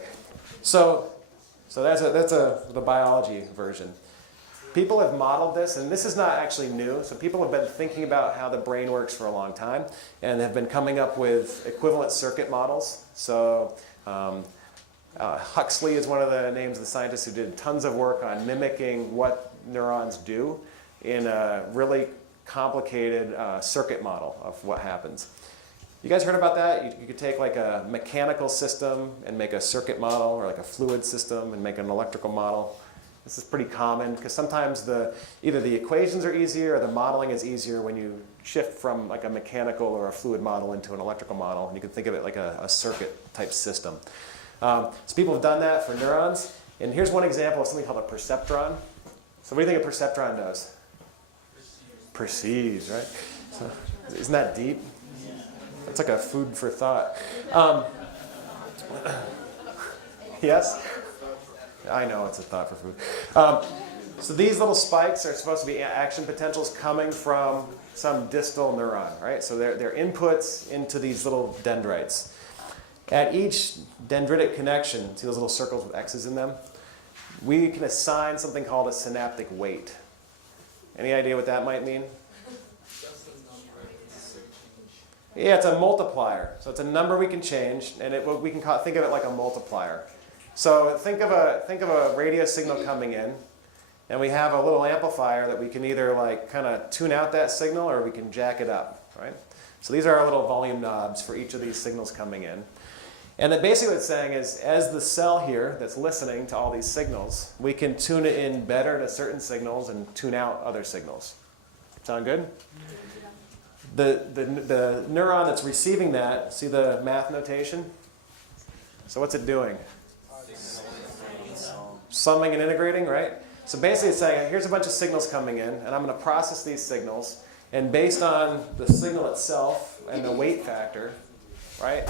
So that's the biology version. People have modeled this, and this is not actually new. So people have been thinking about how the brain works for a long time and have been coming up with equivalent circuit models. So Huxley is one of the names of the scientists who did tons of work on mimicking what neurons do in a really complicated circuit model of what happens. You guys heard about that? You could take like a mechanical system and make a circuit model, or like a fluid system and make an electrical model. This is pretty common because sometimes either the equations are easier or the modeling is easier when you shift from like a mechanical or a fluid model into an electrical model. And you can think of it like a circuit type system. So people have done that for neurons. And here's one example of something called a perceptron. So what do you think a perceptron does? Perceives, right? So, isn't that deep? That's like a food for thought. Yes? I know it's a thought for food. So these little spikes are supposed to be action potentials coming from some distal neuron, right? So they're inputs into these little dendrites. At each dendritic connection, see those little circles with X's in them? We can assign something called a synaptic weight. Any idea what that might mean? Yeah, it's a multiplier. So it's a number we can change, and we can think of it like a multiplier. So think of a radio signal coming in, and we have a little amplifier that we can either like kind of tune out that signal or we can jack it up, right? So these are our little volume knobs for each of these signals coming in. And then basically what it's saying is, as the cell here that's listening to all these signals, we can tune it in better to certain signals and tune out other signals. Sound good? The neuron that's receiving that, see the math notation? So what's it doing? Summing and integrating, right? So basically it's saying, here's a bunch of signals coming in, and I'm going to process these signals, and based on the signal itself and the weight factor, right,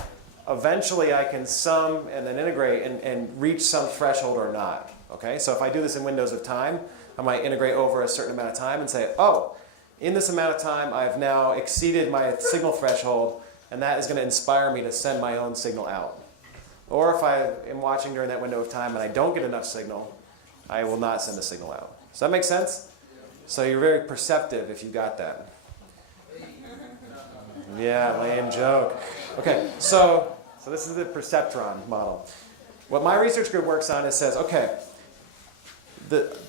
eventually I can sum and then integrate and reach some threshold or not. Okay? So if I do this in windows of time, I might integrate over a certain amount of time and say, oh, in this amount of time, I've now exceeded my signal threshold, and that is going to inspire me to send my own signal out. Or if I am watching during that window of time and I don't get enough signal, I will not send a signal out. Does that make sense? So you're very perceptive if you got that. Yeah, lame joke. Okay, so this is the perceptron model. What my research group works on is says, okay,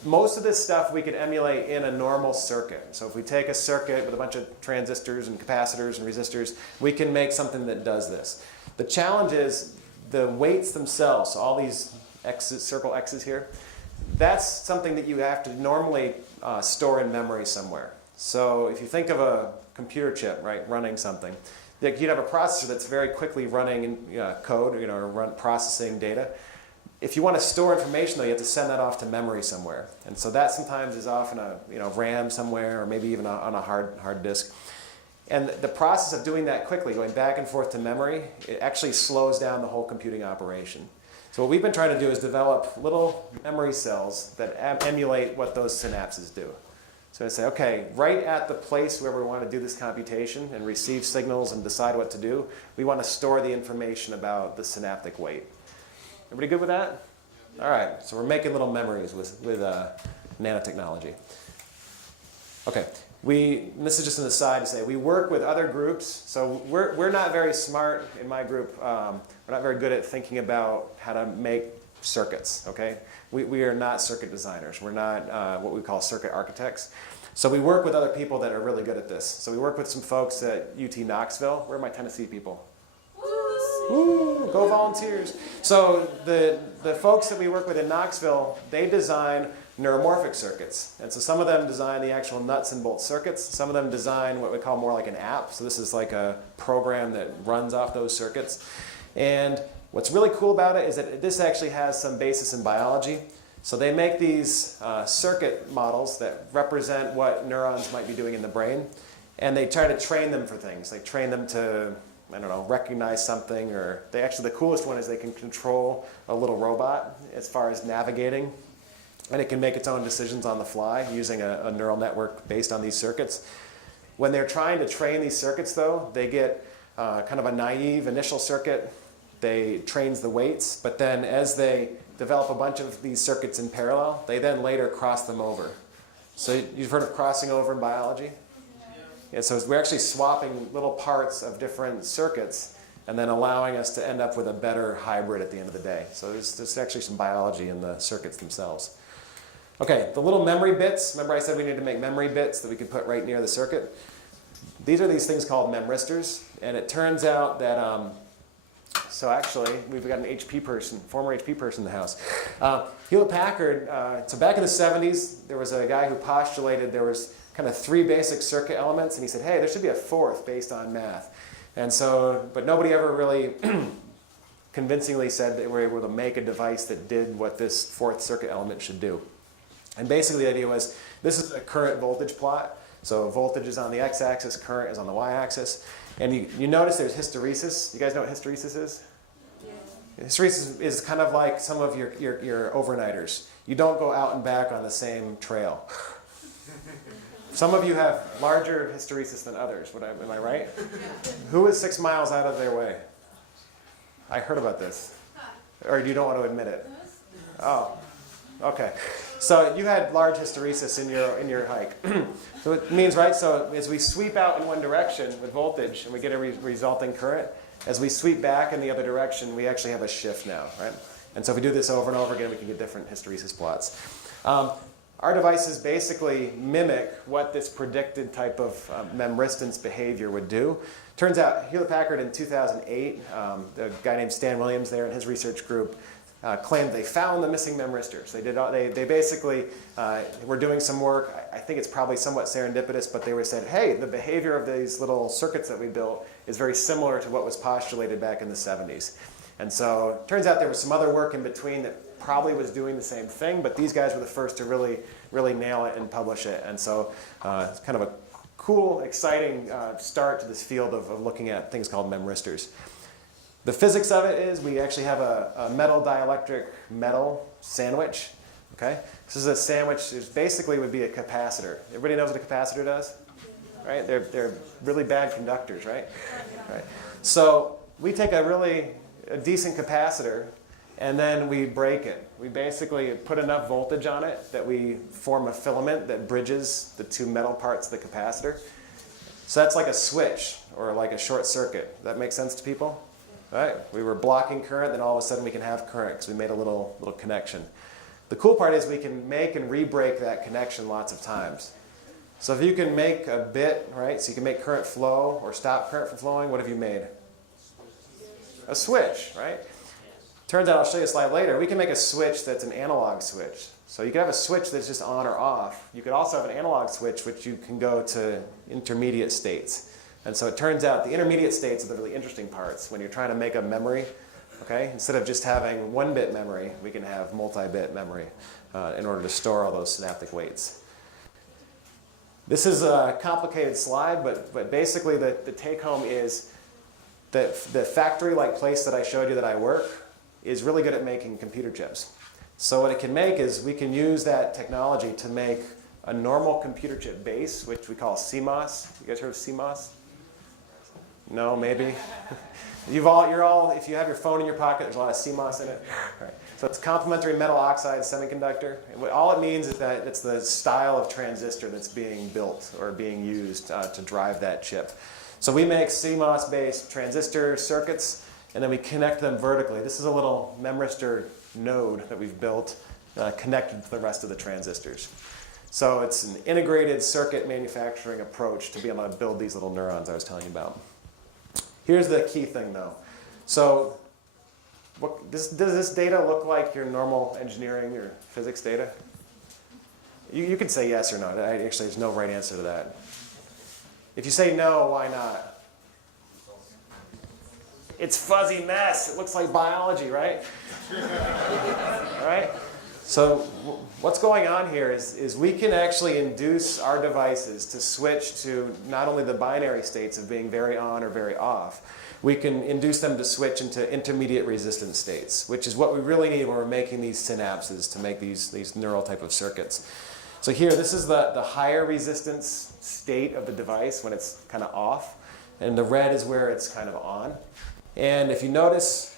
most of this stuff we could emulate in a normal circuit. So if we take a circuit with a bunch of transistors and capacitors and resistors, we can make something that does this. The challenge is the weights themselves, so all these X's, circle X's here, that's something that you have to normally store in memory somewhere. So if you think of a computer chip, right, running something, you'd have a processor that's very quickly running code, or processing data. If you want to store information, though, you have to send that off to memory somewhere. And so that sometimes is off in a RAM somewhere, or maybe even on a hard disk. And the process of doing that quickly, going back and forth to memory, it actually slows down the whole computing operation. So what we've been trying to do is develop little memory cells that emulate what those synapses do. So I say, okay, right at the place where we want to do this computation and receive signals and decide what to do, we want to store the information about the synaptic weight. Everybody good with that? All right, so we're making little memories with nanotechnology. Okay, this is just an aside to say, we work with other groups. So we're not very smart in my group. We're not very good at thinking about how to make circuits, okay? We are not circuit designers. We're not what we call circuit architects. So we work with other people that are really good at this. So we work with some folks at UT Knoxville. Where are my Tennessee people? Woo, go Volunteers. So the folks that we work with in Knoxville, they design neuromorphic circuits. And so some of them design the actual nuts and bolts circuits. Some of them design what we call more like an app. So this is like a program that runs off those circuits. And what's really cool about it is that this actually has some basis in biology. So they make these circuit models that represent what neurons might be doing in the brain. And they try to train them for things. They train them to, I don't know, recognize something. Or the coolest one is they can control a little robot as far as navigating. And it can make its own decisions on the fly using a neural network based on these circuits. When they're trying to train these circuits, though, they get kind of a naive initial circuit. They trains the weights, but then as they develop a bunch of these circuits in parallel, they then later cross them over. So you've heard of crossing over in biology? Yeah, so we're actually swapping little parts of different circuits and then allowing us to end up with a better hybrid at the end of the day. So there's actually some biology in the circuits themselves. Okay, the little memory bits. Remember I said we need to make memory bits that we could put right near the circuit? These are these things called memristors. And it turns out that, so actually, we've got an HP person, former HP person in the house. Hewlett-Packard, so back in the 70s, there was a guy who postulated there was kind of 3 basic circuit elements. And he said, hey, there should be a 4th based on math. And so, but nobody ever really convincingly said that we were able to make a device that did what this 4th circuit element should do. And basically the idea was, this is a current voltage plot. So voltage is on the x-axis, current is on the y-axis. And you notice there's hysteresis. You guys know what hysteresis is? Yeah. Hysteresis is kind of like some of your overnighters. You don't go out and back on the same trail. Some of you have larger hysteresis than others. Am I right? Who is 6 miles out of their way? I heard about this. Or you don't want to admit it? Oh, okay. So you had large hysteresis in your hike. So it means, right, so as we sweep out in one direction with voltage and we get a resulting current, as we sweep back in the other direction, we actually have a shift now, right? And so if we do this over and over again, we can get different hysteresis plots. Our devices basically mimic what this predicted type of memristance behavior would do. Turns out Hewlett-Packard in 2008, a guy named Stan Williams there and his research group claimed they found the missing memristors. They basically were doing some work. I think it's probably somewhat serendipitous, but they said, hey, the behavior of these little circuits that we built is very similar to what was postulated back in the 70s. And so it turns out there was some other work in between that probably was doing the same thing, but these guys were the first to really nail it and publish it. And so it's kind of a cool, exciting start to this field of looking at things called memristors. The physics of it is we actually have a metal dielectric metal sandwich. Okay, this is a sandwich. It basically would be a capacitor. Everybody knows what a capacitor does, right? They're really bad conductors, right? Right. So we take a decent capacitor, and then we break it. We basically put enough voltage on it that we form a filament that bridges the two metal parts of the capacitor. So that's like a switch or like a short circuit. Does that make sense to people? All right, we were blocking current, then all of a sudden we can have current because we made a little connection. The cool part is we can make and re-break that connection lots of times. So if you can make a bit, right, so you can make current flow or stop current from flowing, what have you made? A switch, right? Turns out, I'll show you a slide later, we can make a switch that's an analog switch. So you can have a switch that's just on or off. You could also have an analog switch which you can go to intermediate states. And so it turns out the intermediate states are the really interesting parts when you're trying to make a memory. Okay? Instead of just having 1-bit memory, we can have multi-bit memory in order to store all those synaptic weights. This is a complicated slide, but basically the take-home is that the factory-like place that I showed you that I work is really good at making computer chips. So what it can make is we can use that technology to make a normal computer chip base, which we call CMOS. You guys heard of CMOS? No, maybe? You're all, if you have your phone in your pocket, there's a lot of CMOS in it. Right. So it's complementary metal oxide semiconductor. And all it means is that it's the style of transistor that's being built or being used to drive that chip. So we make CMOS-based transistor circuits, and then we connect them vertically. This is a little memristor node that we've built connected to the rest of the transistors. So it's an integrated circuit manufacturing approach to be able to build these little neurons I was telling you about. Here's the key thing, though. So does this data look like your normal engineering or physics data? You can say yes or no. Actually, there's no right answer to that. If you say no, why not? It's fuzzy mess. It looks like biology, right? All right? So what's going on here is we can actually induce our devices to switch to not only the binary states of being very on or very off, we can induce them to switch into intermediate resistance states, which is what we really need when we're making these synapses to make these neural type of circuits. So here, this is the higher resistance state of the device when it's kind of off, and the red is where it's kind of on. And if you notice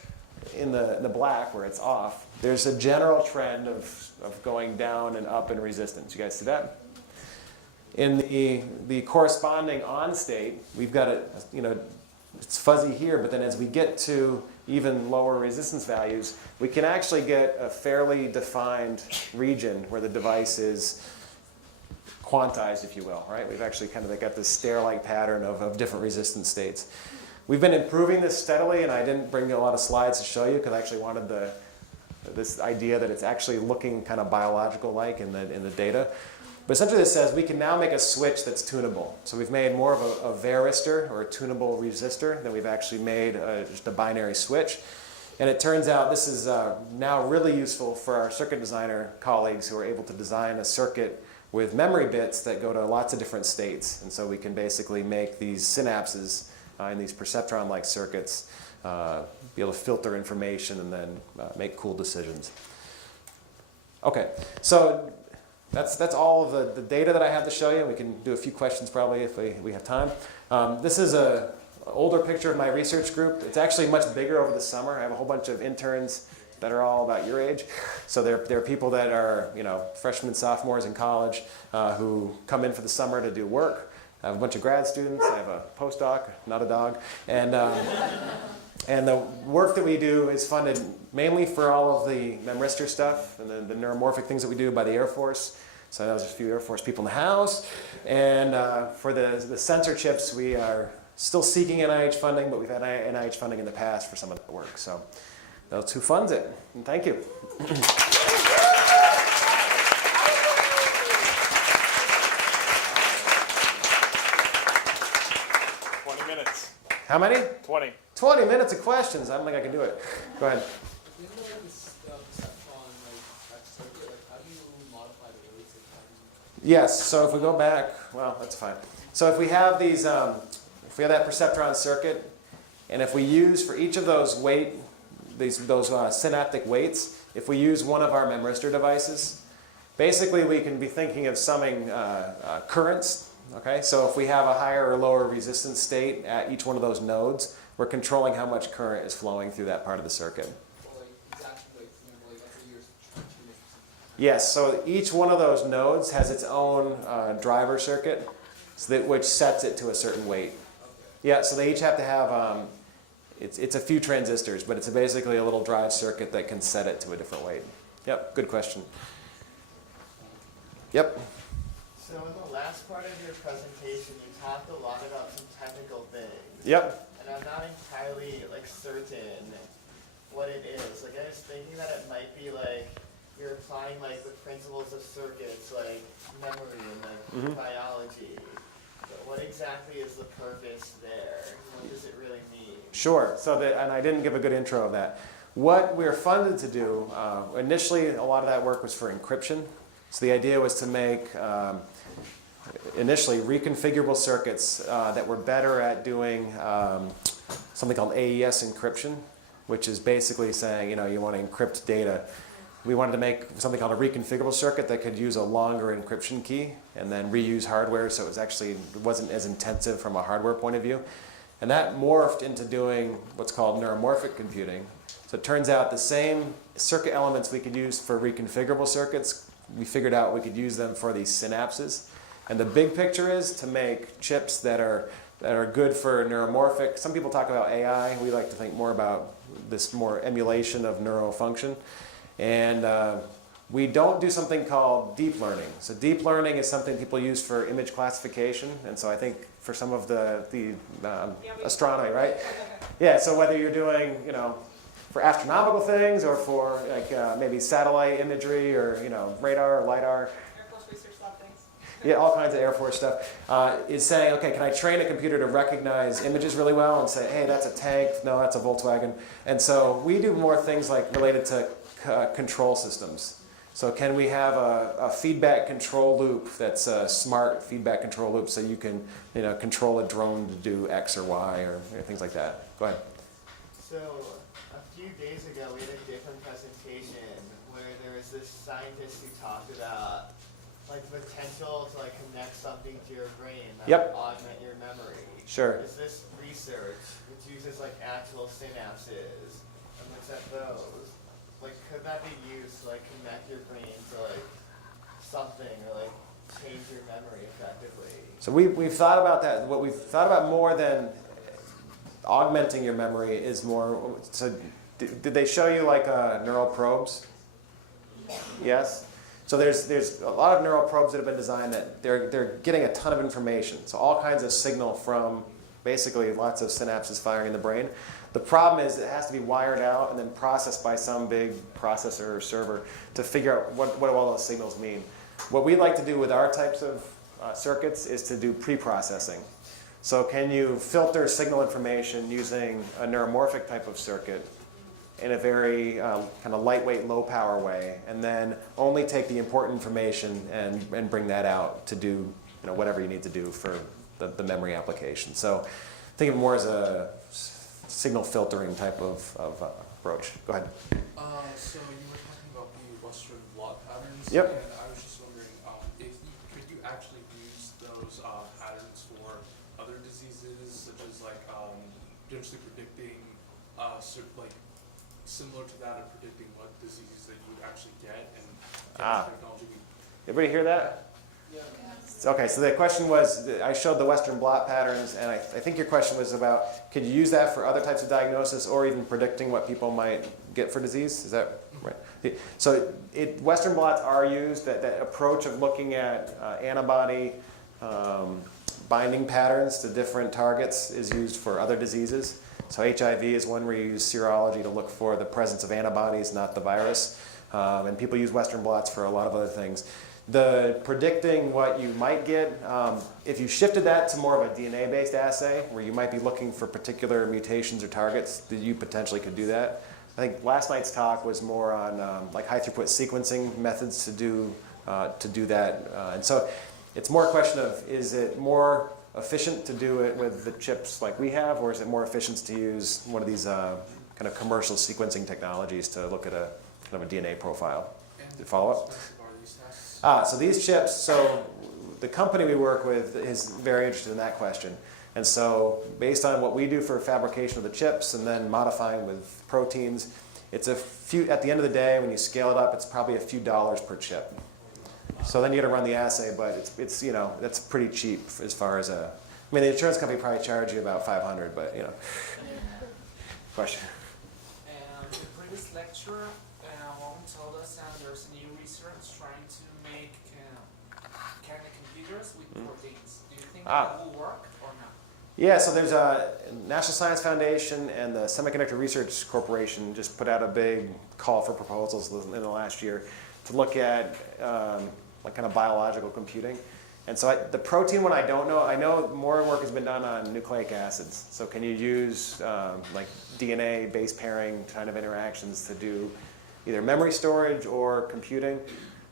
in the black where it's off, there's a general trend of going down and up in resistance. You guys see that? In the corresponding on state, we've got it's fuzzy here, but then as we get to even lower resistance values, we can actually get a fairly defined region where the device is quantized, if you will, right? We've actually kind of got this stair-like pattern of different resistance states. We've been improving this steadily, and I didn't bring a lot of slides to show you because I actually wanted this idea that it's actually looking kind of biological-like in the data. But essentially this says we can now make a switch that's tunable. So we've made more of a varistor or a tunable resistor than we've actually made just a binary switch. And it turns out this is now really useful for our circuit designer colleagues who are able to design a circuit with memory bits that go to lots of different states. And so we can basically make these synapses in these perceptron-like circuits, be able to filter information and then make cool decisions. Okay, so that's all of the data that I have to show you. We can do a few questions probably if we have time. This is an older picture of my research group. It's actually much bigger over the summer. I have a whole bunch of interns that are all about your age. So they're people that are freshmen, sophomores in college who come in for the summer to do work. I have a bunch of grad students. I have a postdoc, not a dog. And the work that we do is funded mainly for all of the memristor stuff and the neuromorphic things that we do by the Air Force. So there's a few Air Force people in the house. And for the sensor chips, we are still seeking NIH funding, but we've had NIH funding in the past for some of that work. So that's who funds it. And thank you. 20 minutes. How many? 20. 20 minutes of questions. I don't think I can do it. Go ahead. Yes, so if we go back, well, that's fine. So if we have these, if we have that perceptron circuit, and if we use for each of those those synaptic weights, if we use one of our memristor devices, basically we can be thinking of summing currents. Okay, so if we have a higher or lower resistance state at each one of those nodes, we're controlling how much current is flowing through that part of the circuit. Well, like, exactly Yes, so each one of those nodes has its own driver circuit, which sets it to a certain weight. Yeah, so they each have to have, it's a few transistors, but it's basically a little drive circuit that can set it to a different weight. Yep, good question. Yep. So in the last part of your presentation, you talked a lot about some technical things. Yep. And I'm not entirely certain what it is. I was thinking that it might be you're applying the principles of circuits, memory and biology. But what exactly is the purpose there? What does it really mean? Sure. So and I didn't give a good intro of that. What we were funded to do, initially a lot of that work was for encryption. So the idea was to make initially reconfigurable circuits that were better at doing something called AES encryption, which is basically saying, you want to encrypt data. We wanted to make something called a reconfigurable circuit that could use a longer encryption key and then reuse hardware, so it wasn't as intensive from a hardware point of view. And that morphed into doing what's called neuromorphic computing. So it turns out the same circuit elements we could use for reconfigurable circuits, we figured out we could use them for these synapses. And the big picture is to make chips that are good for neuromorphic. Some people talk about AI. We like to think more about this more emulation of neural function. And we don't do something called deep learning. So deep learning is something people use for image classification. And so I think for some of the astronomy, right? Yeah, so whether you're doing, for astronomical things or for maybe satellite imagery or, radar or LiDAR. Air Force Research Lab things. Yeah, all kinds of Air Force stuff. Is saying, okay, can I train a computer to recognize images really well and say, hey, that's a tank, no, that's a Volkswagen. And so we do more things related to control systems. So can we have a feedback control loop that's a smart feedback control loop so you can control a drone to do X or Y or things like that? Go ahead. So a few days ago, we had a different presentation where there was this scientist who talked about the potential to connect something to your brain that Yep. would augment your memory. Sure. Is this research which uses actual synapses and looks at those? Could that be used to connect your brain to something or change your memory effectively? So we've thought about that. What we've thought about more than augmenting your memory is more. So did they show you neural probes? Yes. So there's a lot of neural probes that have been designed that they're getting a ton of information. So all kinds of signal from basically lots of synapses firing in the brain. The problem is it has to be wired out and then processed by some big processor or server to figure out what all those signals mean. What we'd like to do with our types of circuits is to do pre-processing. So can you filter signal information using a neuromorphic type of circuit in a very kind of lightweight, low power way, and then only take the important information and bring that out to do whatever you need to do for the memory application. So think of it more as a signal filtering type of approach. Go ahead. So you were talking about the Western blot patterns. Yep. And I was just wondering, could you actually use those patterns for other diseases, such as potentially predicting, similar to that, of predicting what diseases that you would actually get, and technology? Everybody hear that? Yeah. Okay, so the question was, I showed the Western blot patterns, and I think your question was about, could you use that for other types of diagnosis or even predicting what people might get for disease? Is that right? So Western blots are used, that approach of looking at antibody binding patterns to different targets is used for other diseases. So HIV is one where you use serology to look for the presence of antibodies, not the virus. And people use Western blots for a lot of other things. The predicting what you might get, if you shifted that to more of a DNA-based assay, where you might be looking for particular mutations or targets, that you potentially could do that. I think last night's talk was more on high-throughput sequencing methods to do that. And so it's more a question of, is it more efficient to do it with the chips like we have, or is it more efficient to use one of these kind of commercial sequencing technologies to look at a kind of a DNA profile? Did you follow up? So these chips, so the company we work with is very interested in that question. And so based on what we do for fabrication of the chips and then modifying with proteins, It's at the end of the day, when you scale it up, it's probably a few dollars per chip. So then you got to run the assay, but it's that's pretty cheap as far as I mean, the insurance company probably charge you about $500, but Question. The previous lecturer, Mom told us that there's new research trying to make Cady computers with proteins. Do you think that will work or not? Yeah, so there's a National Science Foundation and the Semiconductor Research Corporation just put out a big call for proposals in the last year to look at like kind of biological computing. And so the protein one I don't know. I know more work has been done on nucleic acids. So can you use like DNA base pairing kind of interactions to do either memory storage or computing?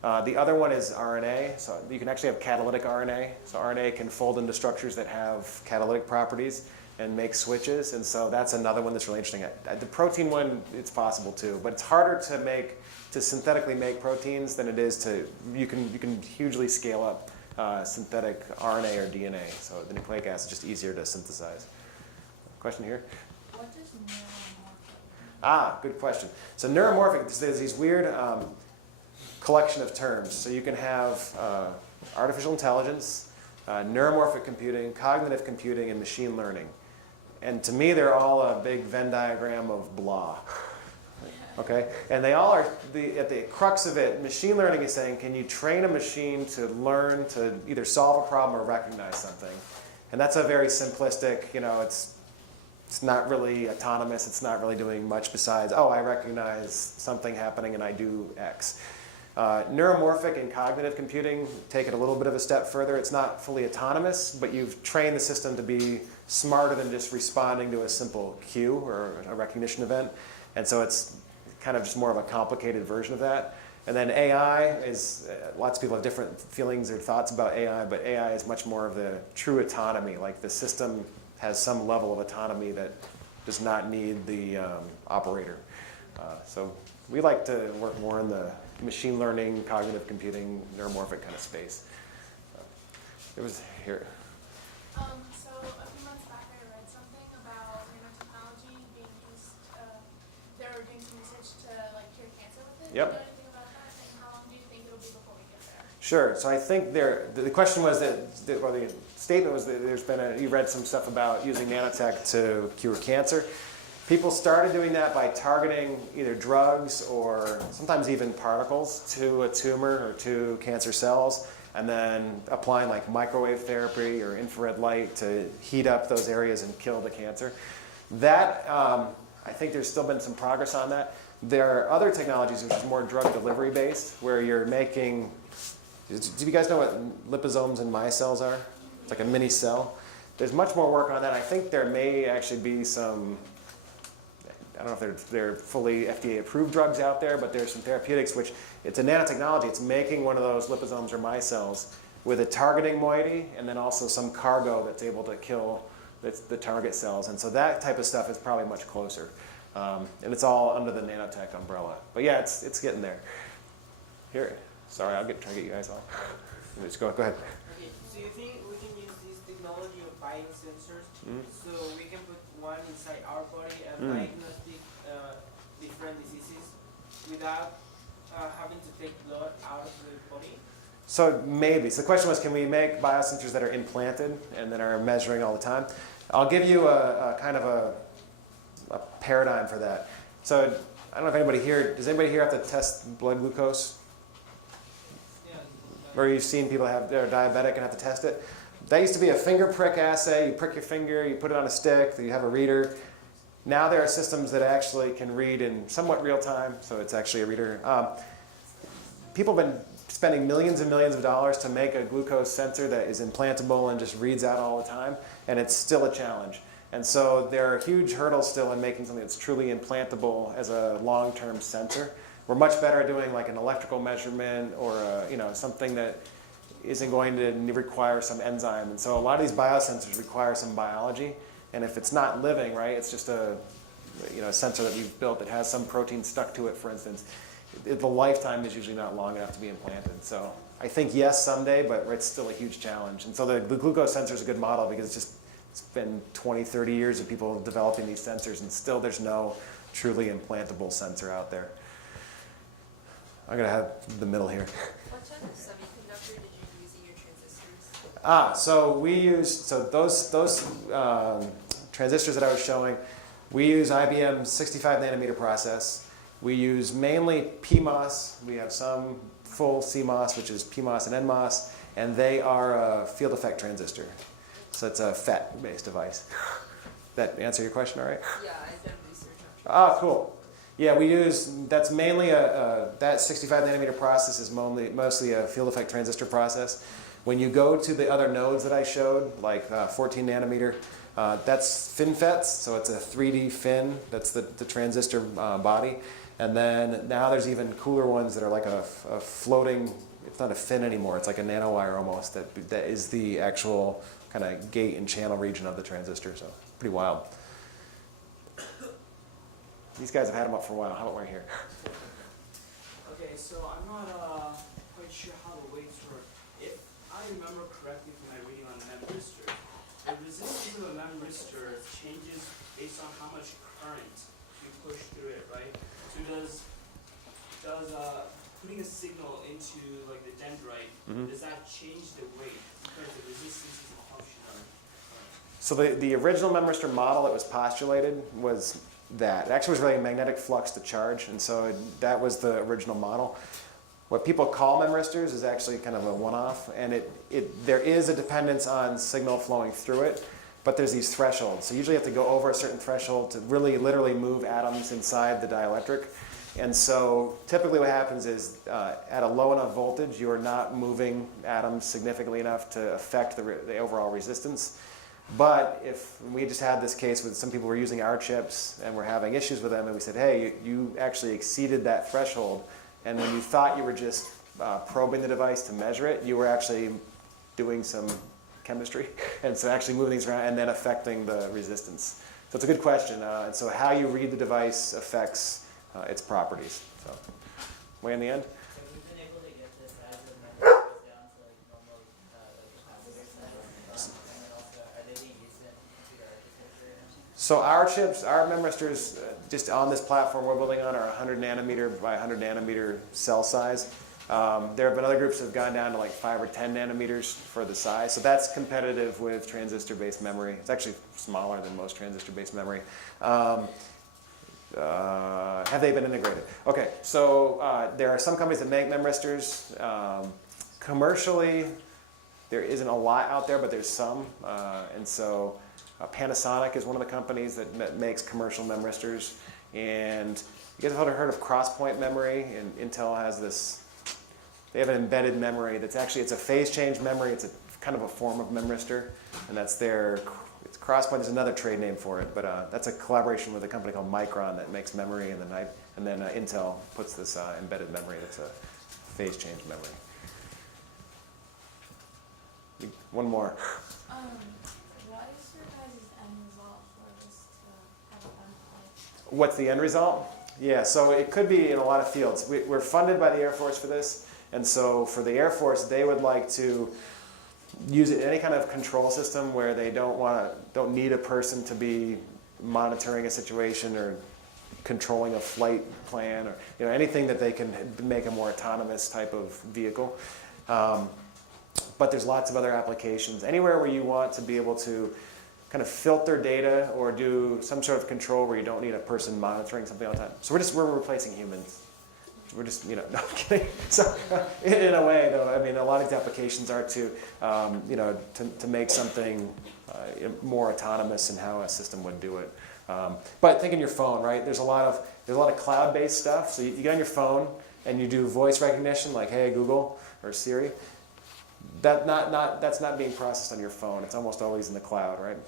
The other one is RNA. So you can actually have catalytic RNA. So RNA can fold into structures that have catalytic properties and make switches. And so that's another one that's really interesting. The protein one, it's possible too, but it's harder to synthetically make proteins than it is to, you can hugely scale up synthetic RNA or DNA. So the nucleic acid is just easier to synthesize. Question here? What is neuromorphic? Good question. So neuromorphic, there's these weird collection of terms. So you can have artificial intelligence, neuromorphic computing, cognitive computing, and machine learning. And to me, they're all a big Venn diagram of blah. Okay? And they all are, at the crux of it, machine learning is saying, can you train a machine to learn to either solve a problem or recognize something? And that's a very simplistic, it's not really autonomous. It's not really doing much besides, I recognize something happening and I do X. Neuromorphic and cognitive computing take it a little bit of a step further. It's not fully autonomous, but you've trained the system to be smarter than just responding to a simple cue or a recognition event. And so it's kind of just more of a complicated version of that. And then AI is, lots of people have different feelings or thoughts about AI, but AI is much more of the true autonomy. Like the system has some level of autonomy that does not need the operator. So we like to work more in the machine learning, cognitive computing, neuromorphic kind of space. It was here. So a few months back I read something about nanotechnology being used, they were doing some research to cure cancer with it. Yep. Do you know anything about that? And how long do you think it'll be before we get there? Sure. So I think the question was the statement was that you read some stuff about using nanotech to cure cancer. People started doing that by targeting either drugs or sometimes even particles to a tumor or to cancer cells, and then applying like microwave therapy or infrared light to heat up those areas and kill the cancer. That, I think there's still been some progress on that. There are other technologies which is more drug delivery based, where you're making, do you guys know what liposomes in my cells are? It's like a mini cell. There's much more work on that. I think there may actually be some, I don't know if they're fully FDA approved drugs out there, but there's some therapeutics which, it's a nanotechnology. It's making one of those liposomes or micelles with a targeting moiety and then also some cargo that's able to kill the target cells. And so that type of stuff is probably much closer. And it's all under the nanotech umbrella. But yeah, it's getting there. Here, sorry, try to get you guys on. Just go ahead. Okay, so you think we can use this technology of biosensors so we can put one inside our body and diagnose different diseases without having to take blood out of the body? So maybe. So the question was, can we make biosensors that are implanted and that are measuring all the time? I'll give you a kind of a paradigm for that. So I don't know if anybody here, does anybody here have to test blood glucose? Or you've seen people they're diabetic and have to test it? That used to be a finger prick assay. You prick your finger, you put it on a stick, you have a reader. Now there are systems that actually can read in somewhat real time, so it's actually a reader. People have been spending millions and millions of dollars to make a glucose sensor that is implantable and just reads out all the time, and it's still a challenge. And so there are huge hurdles still in making something that's truly implantable as a long-term sensor. We're much better at doing like an electrical measurement or something that isn't going to require some enzyme. And so a lot of these biosensors require some biology. And if it's not living, right, it's just a sensor that we've built that has some protein stuck to it, for instance. The lifetime is usually not long enough to be implanted. So I think yes someday, but it's still a huge challenge. And so the glucose sensor is a good model because it's been 20, 30 years of people developing these sensors, and still there's no truly implantable sensor out there. I'm going to have the middle here. What type of semiconductor did you use in your transistors? So we use, those transistors that I was showing, we use IBM's 65 nanometer process. We use mainly PMOS. We have some full CMOS, which is PMOS and NMOS, and they are a field effect transistor. So it's a FET-based device. That answer your question all right? Yeah, I've done research on Cool. Yeah, we use, that's mainly that 65 nanometer process is mostly a field effect transistor process. When you go to the other nodes that I showed, like 14 nanometer, that's FinFETs, so it's a 3D fin, that's the transistor body. And then now there's even cooler ones that are like a floating, it's not a fin anymore, it's like a nanowire almost, that is the actual kind of gate and channel region of the transistor, so pretty wild. These guys have had them up for a while, how about right here? Okay, so I'm not quite sure how the weights work. If I remember correctly from my reading on memristor, the resistance of a memristor changes based on how much current you push through it, right? So does putting a signal into like the dendrite, does that change the weight because the resistance is a function of current? So the original memristor model that was postulated was that. It actually was really a magnetic flux to charge, and so that was the original model. What people call memristors is actually kind of a one-off, and there is a dependence on signal flowing through it, but there's these thresholds. So usually you have to go over a certain threshold to really literally move atoms inside the dielectric. And so typically what happens is at a low enough voltage, you are not moving atoms significantly enough to affect the overall resistance. But if we just had this case with some people were using our chips and we're having issues with them, and we said, hey, you actually exceeded that threshold, and when you thought you were just probing the device to measure it, you were actually doing some chemistry, and so actually moving things around and then affecting the resistance. So it's a good question. And so how you read the device affects its properties. So way in the end. Have you been able to get the size of memristor down to like normal capacitor size? And then also, are they being used in computer architecture? So our chips, our memristors, just on this platform we're building on, are 100 nanometer by 100 nanometer cell size. There have been other groups that have gone down to like 5 or 10 nanometers for the size. So that's competitive with transistor-based memory. It's actually smaller than most transistor-based memory. Have they been integrated? Okay, so there are some companies that make memristors. Commercially, there isn't a lot out there, but there's some. And so Panasonic is one of the companies that makes commercial memristors. And you guys have heard of cross-point memory? And Intel has this. They have an embedded memory that's actually, it's a phase change memory. It's a kind of a form of memristor, and that's their. Crosspoint is another trade name for it, but that's a collaboration with a company called Micron that makes memory, and then Intel puts this embedded memory that's a phase change memory. One more. What is your guys' end result for this to have a benefit? What's the end result? Yeah, so it could be in a lot of fields. We're funded by the Air Force for this, and so for the Air Force, they would like to use it in any kind of control system where they don't need a person to be monitoring a situation or controlling a flight plan, or anything that they can make a more autonomous type of vehicle. But there's lots of other applications. Anywhere where you want to be able to kind of filter data or do some sort of control where you don't need a person monitoring something all the time. So we're replacing humans. We're just, no, I'm kidding. So, in a way, though, I mean, a lot of these applications are to make something more autonomous in how a system would do it. But think in your phone, right? There's a lot of cloud-based stuff. So you get on your phone and you do voice recognition, like, hey, Google or Siri. That's not being processed on your phone. It's almost always in the cloud, right?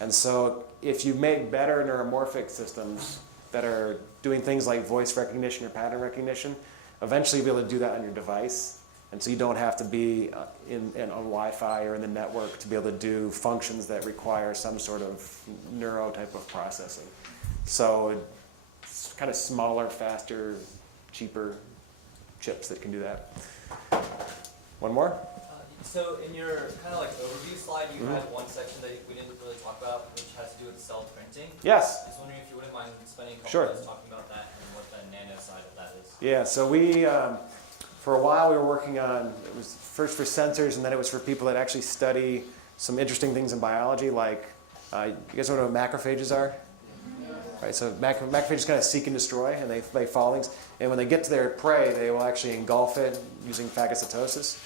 And so if you make better neuromorphic systems that are doing things like voice recognition or pattern recognition, eventually you'll be able to do that on your device. And so you don't have to be on Wi-Fi or in the network to be able to do functions that require some sort of neuro type of processing. So it's kind of smaller, faster, cheaper chips that can do that. One more? So in your kind of like overview slide, you had one section that we didn't really talk about, which has to do with cell printing. Yes. I was wondering if you wouldn't mind mind spending a couple Sure. minutes talking about that and what the nano side of that is? Yeah, so we, for a while we were working on, it was first for sensors and then it was for people that actually study some interesting things in biology, like, you guys know what macrophages are? Right, so macrophages kind of seek and destroy, and they lay follow things. And when they get to their prey, they will actually engulf it using phagocytosis.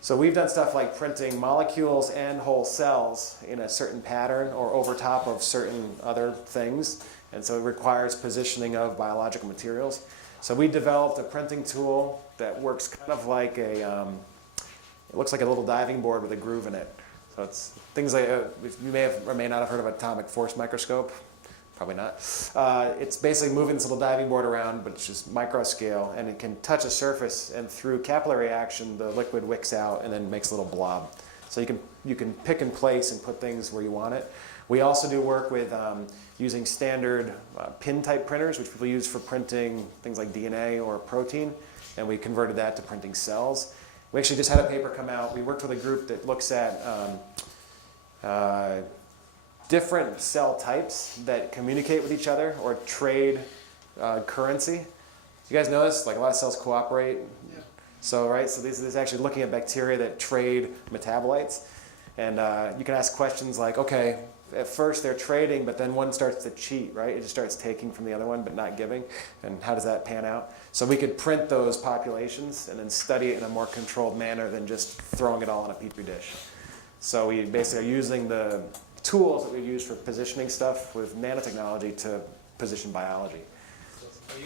So we've done stuff like printing molecules and whole cells in a certain pattern or over top of certain other things. And so it requires positioning of biological materials. So we developed a printing tool that works kind of like a, it looks like a little diving board with a groove in it. So it's things like, you may have or may not have heard of atomic force microscope. Probably not. It's basically moving this little diving board around, but it's just micro scale, and it can touch a surface, and through capillary action, the liquid wicks out and then makes a little blob. So you can pick and place and put things where you want it. We also do work with using standard pin-type printers, which people use for printing things like DNA or protein, and we converted that to printing cells. We actually just had a paper come out. We worked with a group that looks at different cell types that communicate with each other or trade currency. You guys know this? Like a lot of cells cooperate. Yeah. So, right, so this is actually looking at bacteria that trade metabolites. And you can ask questions like, okay, at first they're trading, but then one starts to cheat, right? It just starts taking from the other one, but not giving. And how does that pan out? So we could print those populations and then study it in a more controlled manner than just throwing it all in a petri dish. So we basically are using the tools that we use for positioning stuff with nanotechnology to position biology. So are you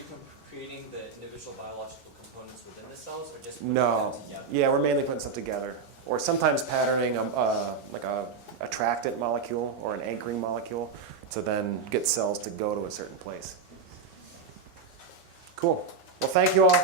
creating the individual biological components within the cells, or just No. putting them together? Yeah, we're mainly putting stuff together, or sometimes patterning like a attractant molecule or an anchoring molecule to then get cells to go to a certain place. Cool. Well, thank you all.